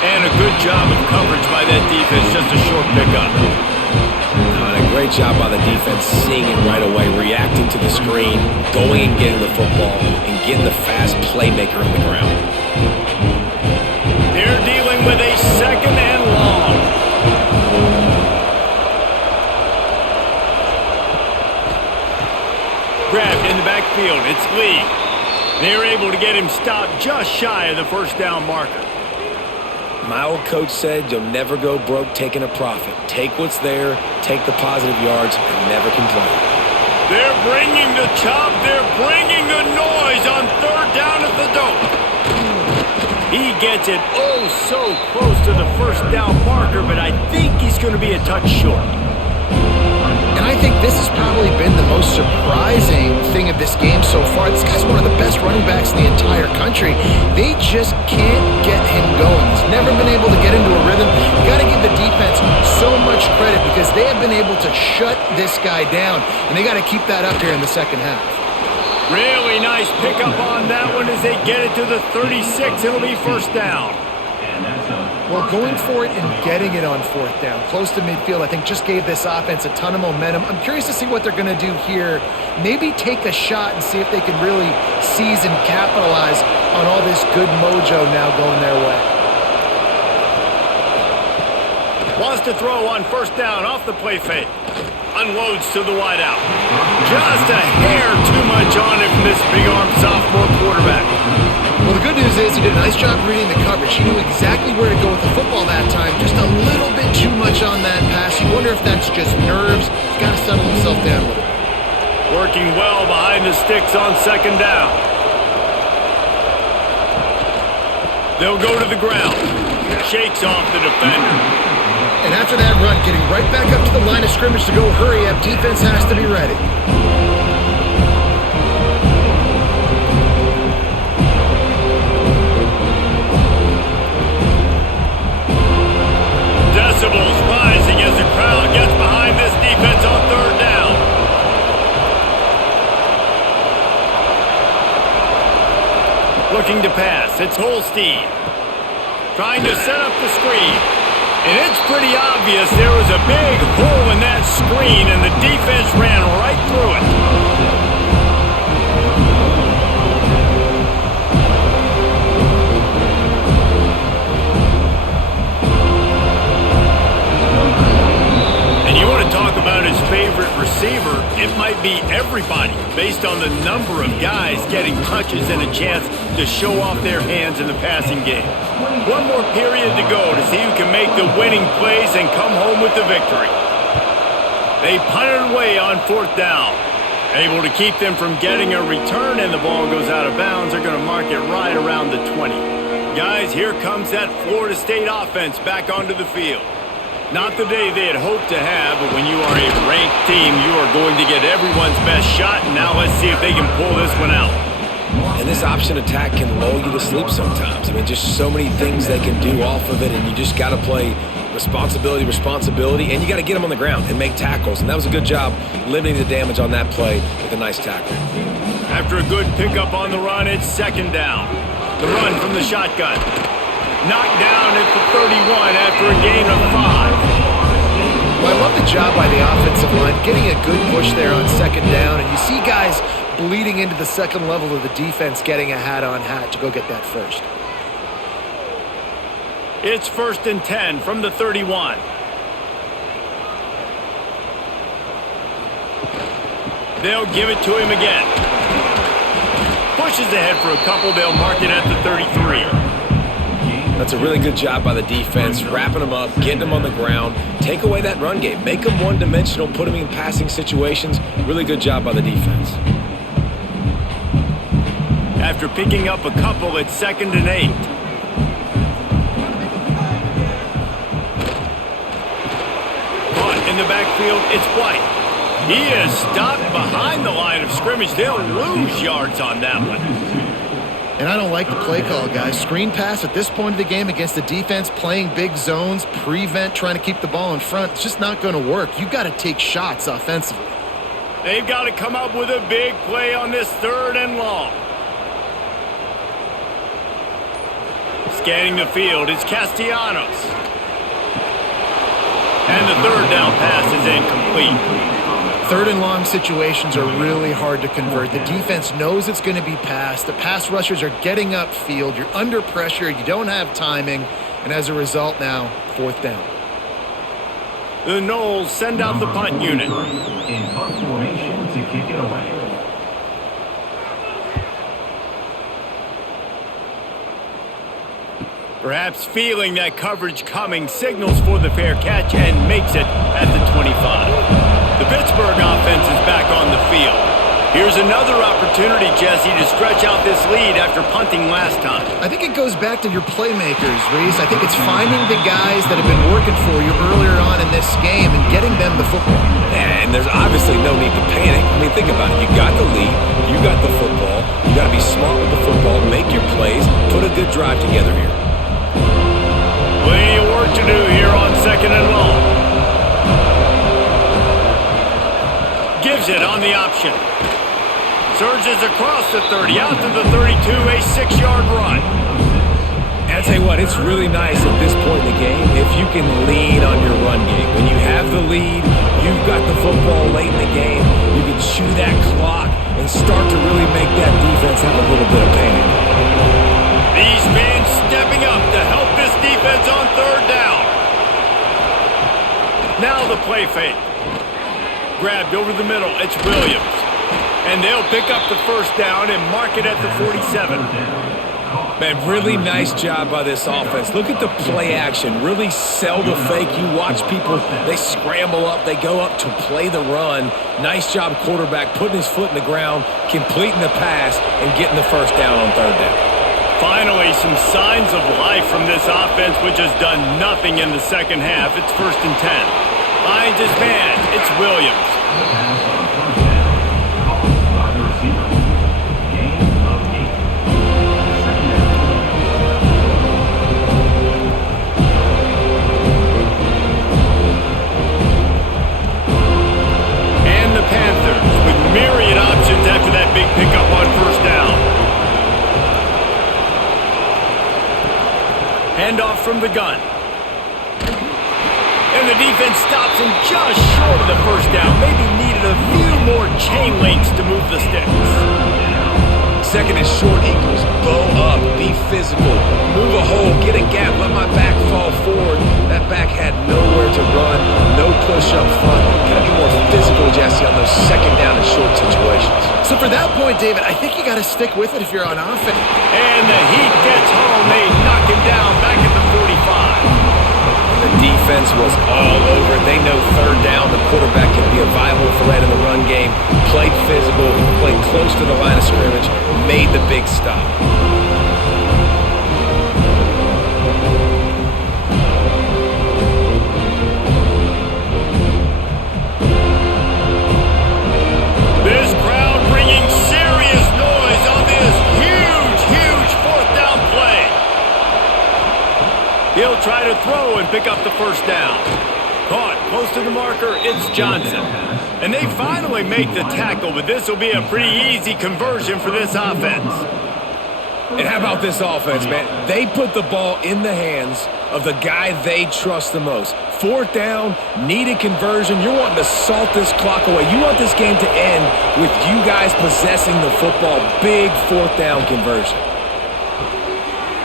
And a good job of coverage by that defense, just a short pickup. And a great job by the defense seeing it right away, reacting to the screen, going and getting the football, and getting the fast playmaker on the ground. They're dealing with a 2nd and long. Grabbed in the backfield. It's Lee. They're able to get him stopped just shy of the 1st down marker. My old coach said you'll never go broke taking a profit. Take what's there, take the positive yards, and never complain. They're bringing the chop. They're bringing the noise on 3rd down at the dope. He gets it oh so close to the 1st down marker, but I think he's going to be a touch short. And I think this has probably been the most surprising thing of this game so far. This guy's one of the best running backs in the entire country. They just can't get him going. He's never been able to get into a rhythm. You got to give the defense so much credit because they have been able to shut this guy down, and they got to keep that up here in the 2nd half. Really nice pickup on that one as they get it to the 36. It'll be 1st down. Well, going for it and getting it on 4th down, close to midfield, I think just gave this offense a ton of momentum. I'm curious to see what they're going to do here. Maybe take a shot and see if they can really seize and capitalize on all this good mojo now going their way. Wants to throw on 1st down off the play fake. Unloads to the wideout. Just a hair too much on it from this big-arm sophomore quarterback. Well, the good news is he did a nice job reading the coverage. He knew exactly where to go with the football that time. Just a little bit too much on that pass. You wonder if that's just nerves. He's got to settle himself down a little bit. Working well behind the sticks on 2nd down. They'll go to the ground. Shakes off the defender. And after that run, getting right back up to the line of scrimmage to go hurry up, defense has to be ready. Decibels rising as the crowd gets behind this defense on 3rd down. Looking to pass. It's Holstein. Trying to set up the screen. And it's pretty obvious there was a big hole in that screen, and the defense ran right through it. And you want to talk about his favorite receiver, it might be everybody, based on the number of guys getting touches and a chance to show off their hands in the passing game. One more period to go to see who can make the winning plays and come home with the victory. They punt it away on 4th down. Able to keep them from getting a return, and the ball goes out of bounds. They're going to mark it right around the 20. Guys, here comes that Florida State offense back onto the field. Not the day they had hoped to have, but when you are a ranked team, you are going to get everyone's best shot, and now let's see if they can pull this one out. And this option attack can lull you to sleep sometimes. I mean, just so many things they can do off of it, and you just got to play responsibility, and you got to get them on the ground and make tackles. And that was a good job limiting the damage on that play with a nice tackle. After a good pickup on the run, it's second down. The run from the shotgun. Knocked down at the 31 after a gain of 5. Well, I love the job by the offensive line, getting a good push there on second down, and you see guys bleeding into the second level of the defense, getting a hat-on-hat to go get that first. It's 1st and 10 from the 31. They'll give it to him again. Pushes ahead for a couple. They'll mark it at the 33. That's a really good job by the defense, wrapping them up, getting them on the ground. Take away that run game. Make them one-dimensional, put them in passing situations. Really good job by the defense. After picking up a couple, it's 2nd and 8. Caught in the backfield, it's White. He is stopped behind the line of scrimmage. They'll lose yards on that one. And I don't like the play call, guys. Screen pass at this point of the game against the defense, playing big zones, prevent, trying to keep the ball in front. It's just not going to work. You've got to take shots offensively. They've got to come up with a big play on this 3rd and long. Scanning the field, it's Castellanos. And the 3rd down pass is incomplete. 3rd and long situations are really hard to convert. The defense knows it's going to be passed. The pass rushers are getting upfield. You're under pressure. You don't have timing. And as a result now, 4th down. The Knowles send out the punt unit. In punt formation to kick it away. Perhaps feeling that coverage coming, signals for the fair catch and makes it at the 25. The Pittsburgh offense is back on the field. Here's another opportunity, Jesse, to stretch out this lead after punting last time. I think it goes back to your playmakers, Reese. I think it's finding the guys that have been working for you earlier on in this game and getting them the football. And there's obviously no need to panic. I mean, think about it. You got the lead. You got the football. You got to be smart with the football, make your plays, put a good drive together here. Plenty of work to do here on 2nd and long. Gives it on the option. Surges across the 30, out to the 32, a 6-yard run. And I tell you what, it's really nice at this point in the game if you can lean on your run game. When you have the lead, you've got the football late in the game, you can chew that clock and start to really make that defense have a little bit of panic. These men stepping up to help this defense on 3rd down. Now the play fake. Grabbed over the middle, it's Williams. And they'll pick up the 1st down and mark it at the 47. Man, really nice job by this offense. Look at the play action. Really sell the fake. You watch people, they scramble up, they go up to play the run. Nice job, quarterback, putting his foot in the ground, completing the pass, and getting the 1st down on 3rd down. Finally, some signs of life from this offense, which has done nothing in the second half. It's 1st and 10. Finds his man. It's Williams. Pass on 1st down. Caught by the receiver. Gain of 8. 2nd down. And the Panthers with myriad options after that big pickup on 1st down. Handoff from the gun. And the defense stops him just short of the 1st down. Maybe needed a few more chain links to move the sticks. 2nd and short equals bow up, be physical, move a hole, get a gap, let my back fall forward. That back had nowhere to run, no push up front. Got to be more physical, Jesse, on those 2nd down and short situations. So for that point, David, I think you got to stick with it if you're on offense. And the heat gets home. They knock him down back at the 45. The defense was all over it. They know 3rd down, the quarterback can be a viable threat in the run game. Played physical, played close to the line of scrimmage, made the big stop. try to throw and pick up the first down. Caught close to the marker, it's Johnson. And they finally make the tackle, but this will be a pretty easy conversion for this offense. And how about this offense, man? They put the ball in the hands of the guy they trust the most. Fourth down, needed conversion. You're wanting to salt this clock away. You want this game to end with you guys possessing the football. Big fourth down conversion.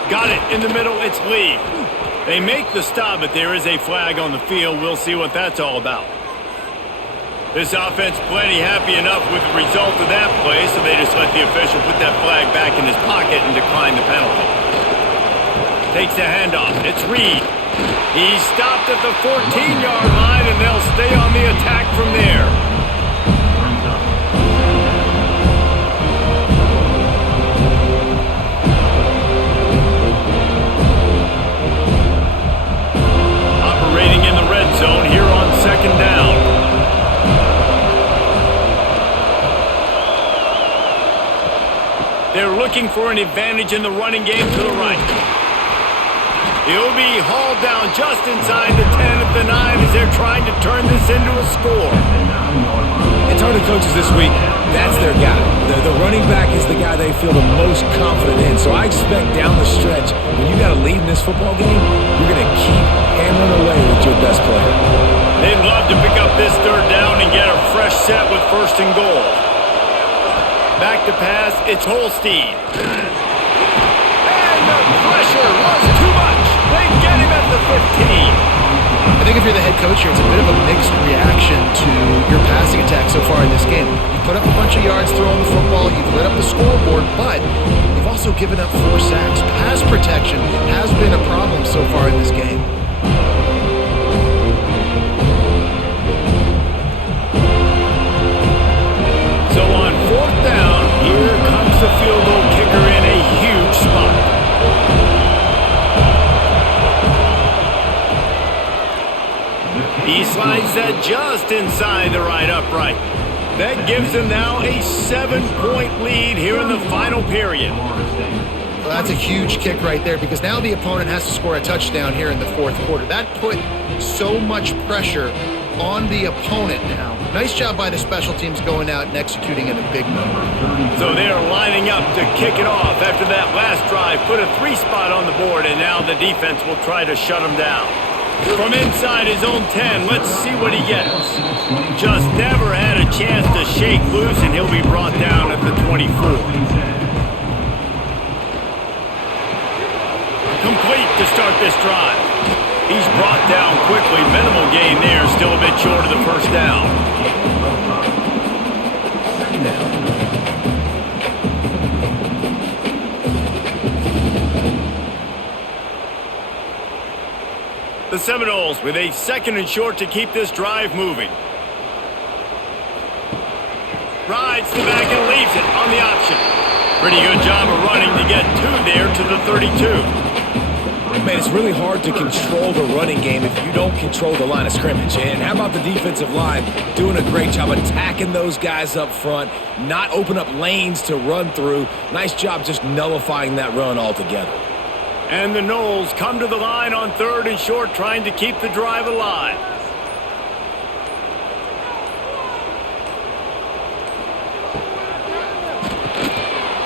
Got it in the middle, it's Lee. They make the stop, but there is a flag on the field. We'll see what that's all about. This offense plenty happy enough with the result of that play, so they just let the official put that flag back in his pocket and decline the penalty. Takes the handoff. It's Reed. He's stopped at the 14-yard line, and they'll stay on the attack from there. Operating in the red zone here on second down. They're looking for an advantage in the running game to the right. He'll be hauled down just inside the 10 at the 9 as they're trying to turn this into a score. It's hard to coaches this week. That's their guy. The running back is the guy they feel the most confident in. So I expect down the stretch, when you got to lead in this football game, you're going to keep hammering away with your best player. They'd love to pick up this third down and get a fresh set with first and goal. Back to pass, it's Holstein. And the pressure was too much. They get him at the 15. I think if you're the head coach here, it's a bit of a mixed reaction to your passing attack so far in this game. You put up a bunch of yards throwing the football, you've lit up the scoreboard, but you've also given up 4 sacks. Pass protection has been a problem so far in this game. So on fourth down, here comes the field goal kicker in a huge spot. He slides that just inside the right upright. That gives them now a 7-point lead here in the final period. Well, that's a huge kick right there because now the opponent has to score a touchdown here in the fourth quarter. That put so much pressure on the opponent now. Nice job by the special teams going out and executing in a big number. So they're lining up to kick it off after that last drive. Put a 3 spot on the board, and now the defense will try to shut them down. From inside his own 10, let's see what he gets. Just never had a chance to shake loose, and he'll be brought down at the 24. Complete to start this drive. He's brought down quickly. Minimal gain there. Still a bit short of the first down. The Seminoles with a 2nd and short to keep this drive moving. Rides the back and leaves it on the option. Pretty good job of running to get 2 there to the 32. Man, it's really hard to control the running game if you don't control the line of scrimmage. And how about the defensive line doing a great job attacking those guys up front, not open up lanes to run through. Nice job just nullifying that run altogether. And the Noles come to the line on 3rd and short, trying to keep the drive alive.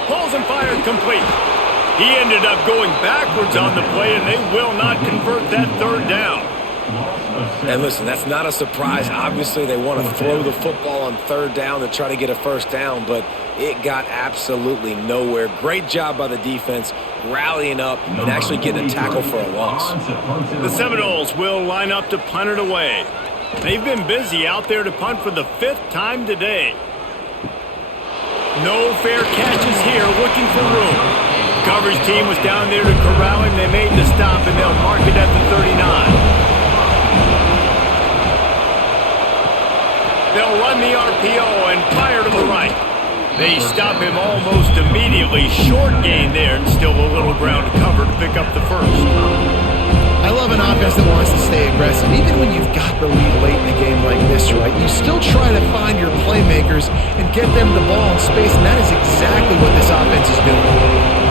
Pulls and fired complete. He ended up going backwards on the play, and they will not convert that 3rd down. And listen, that's not a surprise. Obviously, they want to throw the football on 3rd down to try to get a first down, but it got absolutely nowhere. Great job by the defense, rallying up and actually getting a tackle for a loss. The Seminoles will line up to punt it away. They've been busy out there to punt for the 5th time today. No fair catches here, looking for room. Coverage team was down there to corral him. They made the stop, and they'll mark it at the 39. They'll run the RPO and fire to the right. They stop him almost immediately. Short gain there, and still a little ground to cover to pick up the first. I love an offense that wants to stay aggressive. Even when you've got the lead late in a game like this, right, you still try to find your playmakers and get them the ball in space, and that is exactly what this offense is doing.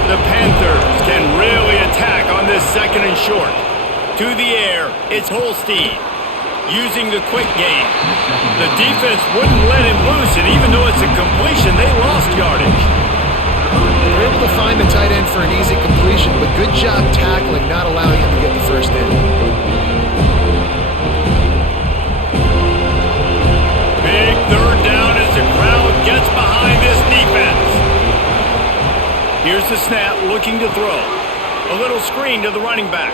The Panthers can really attack on this 2nd and short. To the air, it's Holstein. Using the quick game. The defense wouldn't let him loose, and even though it's a completion, they lost yardage. They're able to find the tight end for an easy completion, but good job tackling, not allowing him to get the first down. Big third down as the crowd gets behind this defense. Here's the snap, looking to throw. A little screen to the running back.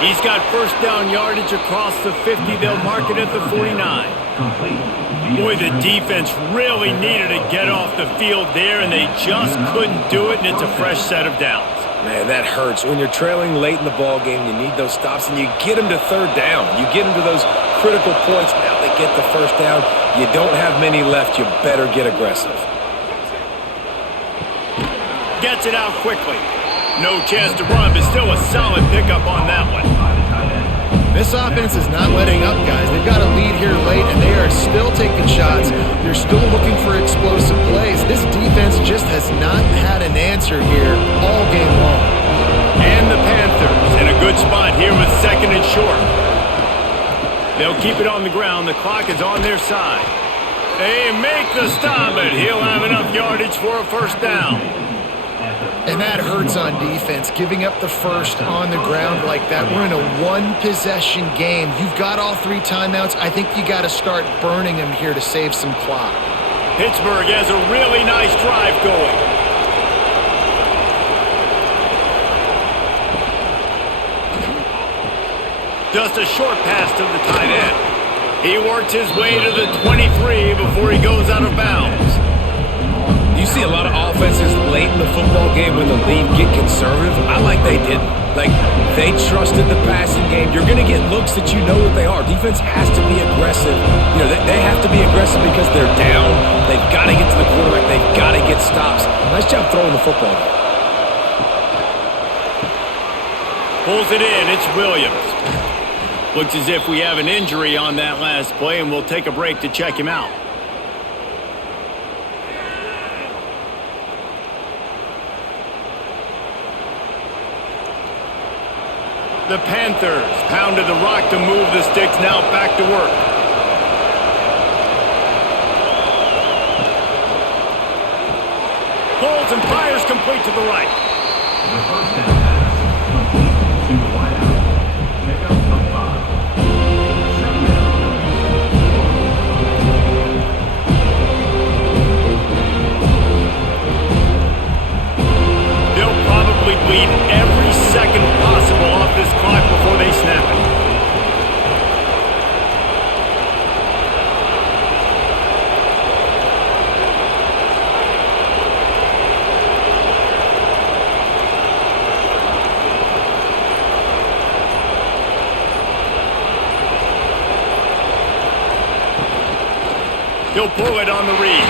He's got first down yardage across the 50. They'll mark it at the 49. Boy, the defense really needed to get off the field there, and they just couldn't do it, and it's a fresh set of downs. Man, that hurts. When you're trailing late in the ball game, you need those stops, and you get them to third down. You get them to those critical points. Now they get the first down. You don't have many left. You better get aggressive. Gets it out quickly. No chance to run, but still a solid pickup on that one. This offense is not letting up, guys. They've got a lead here late, and they are still taking shots. They're still looking for explosive plays. This defense just has not had an answer here all game long. And the Panthers in a good spot here with second and short. They'll keep it on the ground. The clock is on their side. They make the stop, but he'll have enough yardage for a first down. And that hurts on defense, giving up the first on the ground like that. We're in a one-possession game. You've got all three timeouts. I think you got to start burning them here to save some clock. Pittsburgh has a really nice drive going. Just a short pass to the tight end. He works his way to the 23 before he goes out of bounds. You see a lot of offenses late in the football game when the lead get conservative. I like they didn't. Like, they trusted the passing game. You're going to get looks that you know what they are. Defense has to be aggressive. You know, they have to be aggressive because they're down. They've got to get to the quarterback. They've got to get stops. Nice job throwing the football. Pulls it in. It's Williams. Looks as if we have an injury on that last play, and we'll take a break to check him out. The Panthers pounded the rock to move the sticks, now back to work. Pulls and fires complete to the right. The first down pass complete to the wideout. Pickup of 5. Second down. They'll probably bleed every second possible off this clock before they snap it. He'll pull it on the read.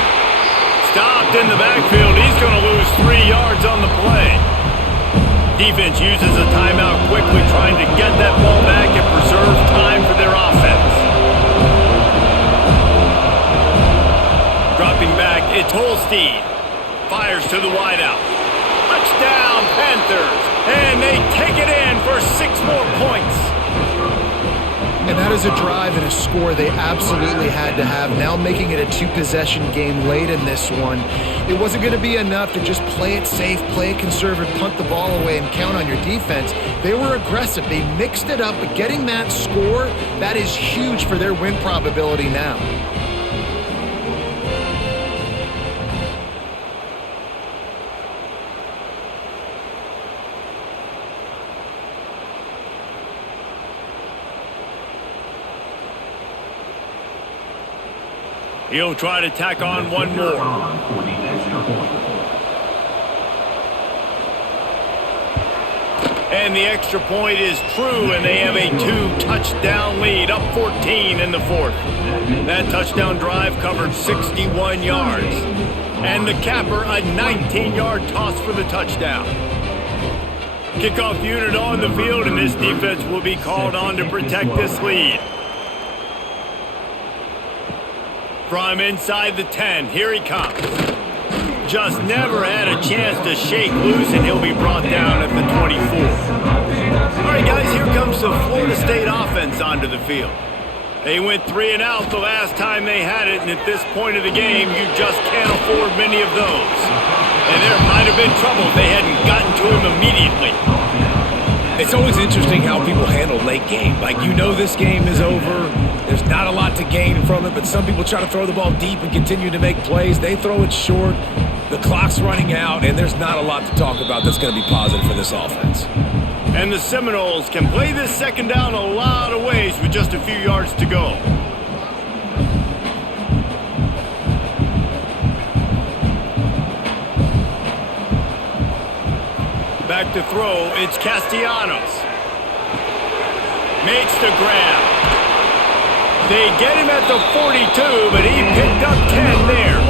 Stopped in the backfield. He's going to lose 3 yards on the play. Defense uses a timeout quickly, trying to get that ball back and preserve time for their offense. Dropping back, it's Holstein. Fires to the wideout. Touchdown, Panthers. And they take it in for 6 more points. And that is a drive and a score they absolutely had to have. Now making it a two-possession game late in this one. It wasn't going to be enough to just play it safe, play it conservative, punt the ball away, and count on your defense. They were aggressive. They mixed it up, but getting that score, that is huge for their win probability now. He'll try to tack on one more. For the extra point. And the extra point is true, and they have a 2-touchdown lead, up 14 in the fourth. That touchdown drive covered 61 yards. And the capper, a 19-yard toss for the touchdown. Kickoff unit on the field, and this defense will be called on to protect this lead. From inside the 10, here he comes. Just never had a chance to shake loose, and he'll be brought down at the 24. All right, guys, moves the Florida State offense onto the field. They went 3 and out the last time they had it, and at this point of the game, you just can't afford many of those. And there might have been trouble if they hadn't gotten to him immediately. It's always interesting how people handle late game. Like, you know this game is over. There's not a lot to gain from it, but some people try to throw the ball deep and continue to make plays. They throw it short. The clock's running out, and there's not a lot to talk about that's going to be positive for this offense. And the Seminoles can play this second down a lot of ways with just a few yards to go. Back to throw, it's Castellanos. Makes the grab. They get him at the 42, but he picked up 10 there.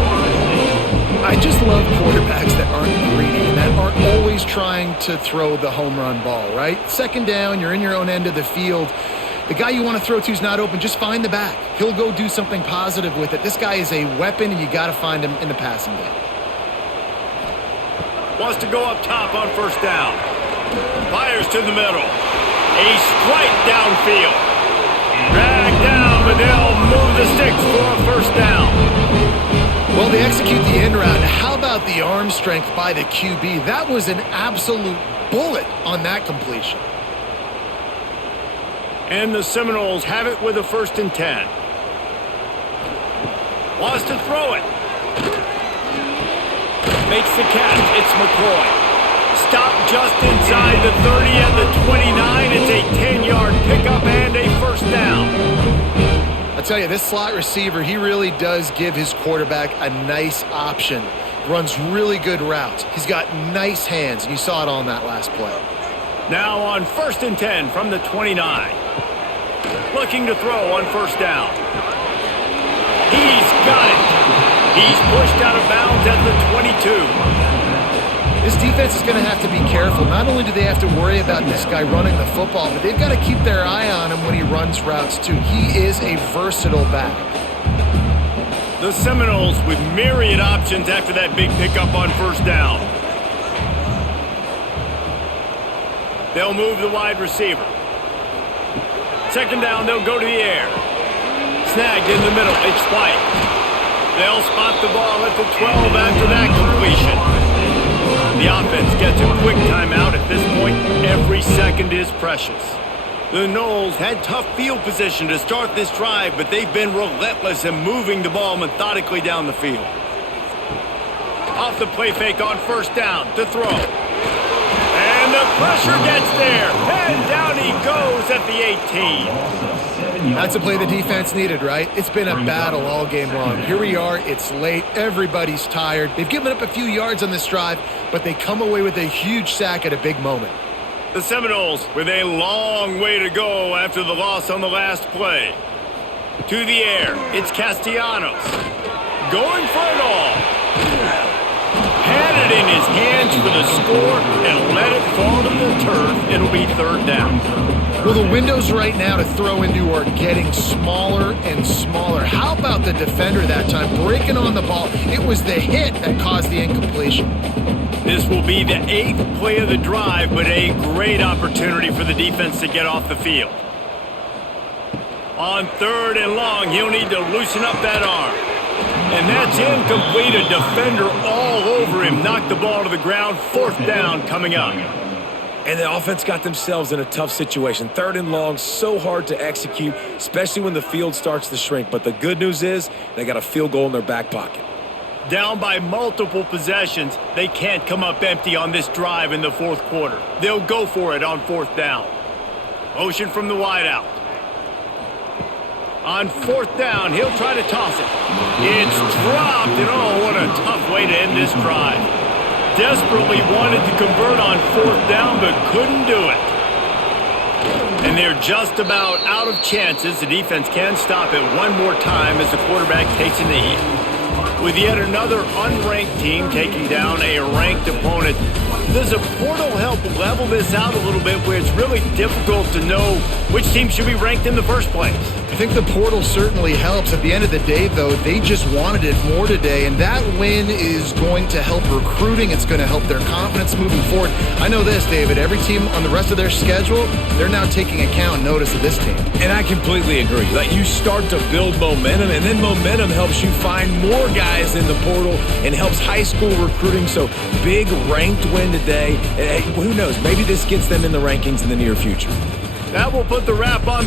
I just love quarterbacks that aren't greedy and that aren't always trying to throw the home run ball, right? Second down, you're in your own end of the field. The guy you want to throw to is not open. Just find the back. He'll go do something positive with it. This guy is a weapon, and you got to find him in the passing game. Wants to go up top on first down. Fires to the middle. A strike downfield. Dragged down, but they'll move the sticks for a first down. Well, they execute the end route. How about the arm strength by the QB? That was an absolute bullet on that completion. And the Seminoles have it with a 1st and 10. Wants to throw it. Makes the catch. It's McCoy. Stopped just inside the 30 and the 29. It's a 10-yard pickup and a 1st down. I tell you, this slot receiver, he really does give his quarterback a nice option. Runs really good routes. He's got nice hands, and you saw it on that last play. Now on 1st and 10 from the 29. Looking to throw on 1st down. He's got it. He's pushed out of bounds at the 22. This defense is going to have to be careful. Not only do they have to worry about this guy running the football, but they've got to keep their eye on him when he runs routes too. He is a versatile back. The Seminoles with myriad options after that big pickup on 1st down. They'll move the wide receiver. 2nd down, they'll go to the air. Snagged in the middle, it's White. They'll spot the ball at the 12 after that completion. The offense gets a quick timeout. At this point, every second is precious. The Noles had tough field position to start this drive, but they've been relentless in moving the ball methodically down the field. Off the play fake on 1st down to throw. And the pressure gets there. And down he goes at the 18. That's a play the defense needed, right? It's been a battle all game long. Here we are. It's late. Everybody's tired. They've given up a few yards on this drive, but they come away with a huge sack at a big moment. The Seminoles with a long way to go after the loss on the last play. To the air, it's Castellanos. Going for it all. Had it in his hands for the score and let it fall to the turf. It'll be 3rd down. Well, the windows right now to throw into are getting smaller and smaller. How about the defender that time breaking on the ball? It was the hit that caused the incompletion. This will be the 8th play of the drive, but a great opportunity for the defense to get off the field. On 3rd and long, he'll need to loosen up that arm. And that's incomplete. A defender all over him. Knocked the ball to the ground. 4th down coming up. And the offense got themselves in a tough situation. 3rd and long, so hard to execute, especially when the field starts to shrink. But the good news is they got a field goal in their back pocket. Down by multiple possessions, they can't come up empty on this drive in the 4th quarter. They'll go for it on 4th down. Motion from the wideout. On 4th down, he'll try to toss it. It's dropped, and oh, what a tough way to end this drive. Desperately wanted to convert on 4th down, but couldn't do it. And they're just about out of chances. The defense can stop it one more time as the quarterback takes a knee. With yet another unranked team taking down a ranked opponent, does a portal help level this out a little bit where it's really difficult to know which team should be ranked in the first place? I think the portal certainly helps. At the end of the day, though, they just wanted it more today, and that win is going to help recruiting. It's going to help their confidence moving forward. I know this, David. Every team on the rest of their schedule, they're now taking account notice of this team. And I completely agree. Like, you start to build momentum, and then momentum helps you find more guys in the portal and helps high school recruiting. So big ranked win today. Who knows? Maybe this gets them in the rankings in the near future. That will put the wrap on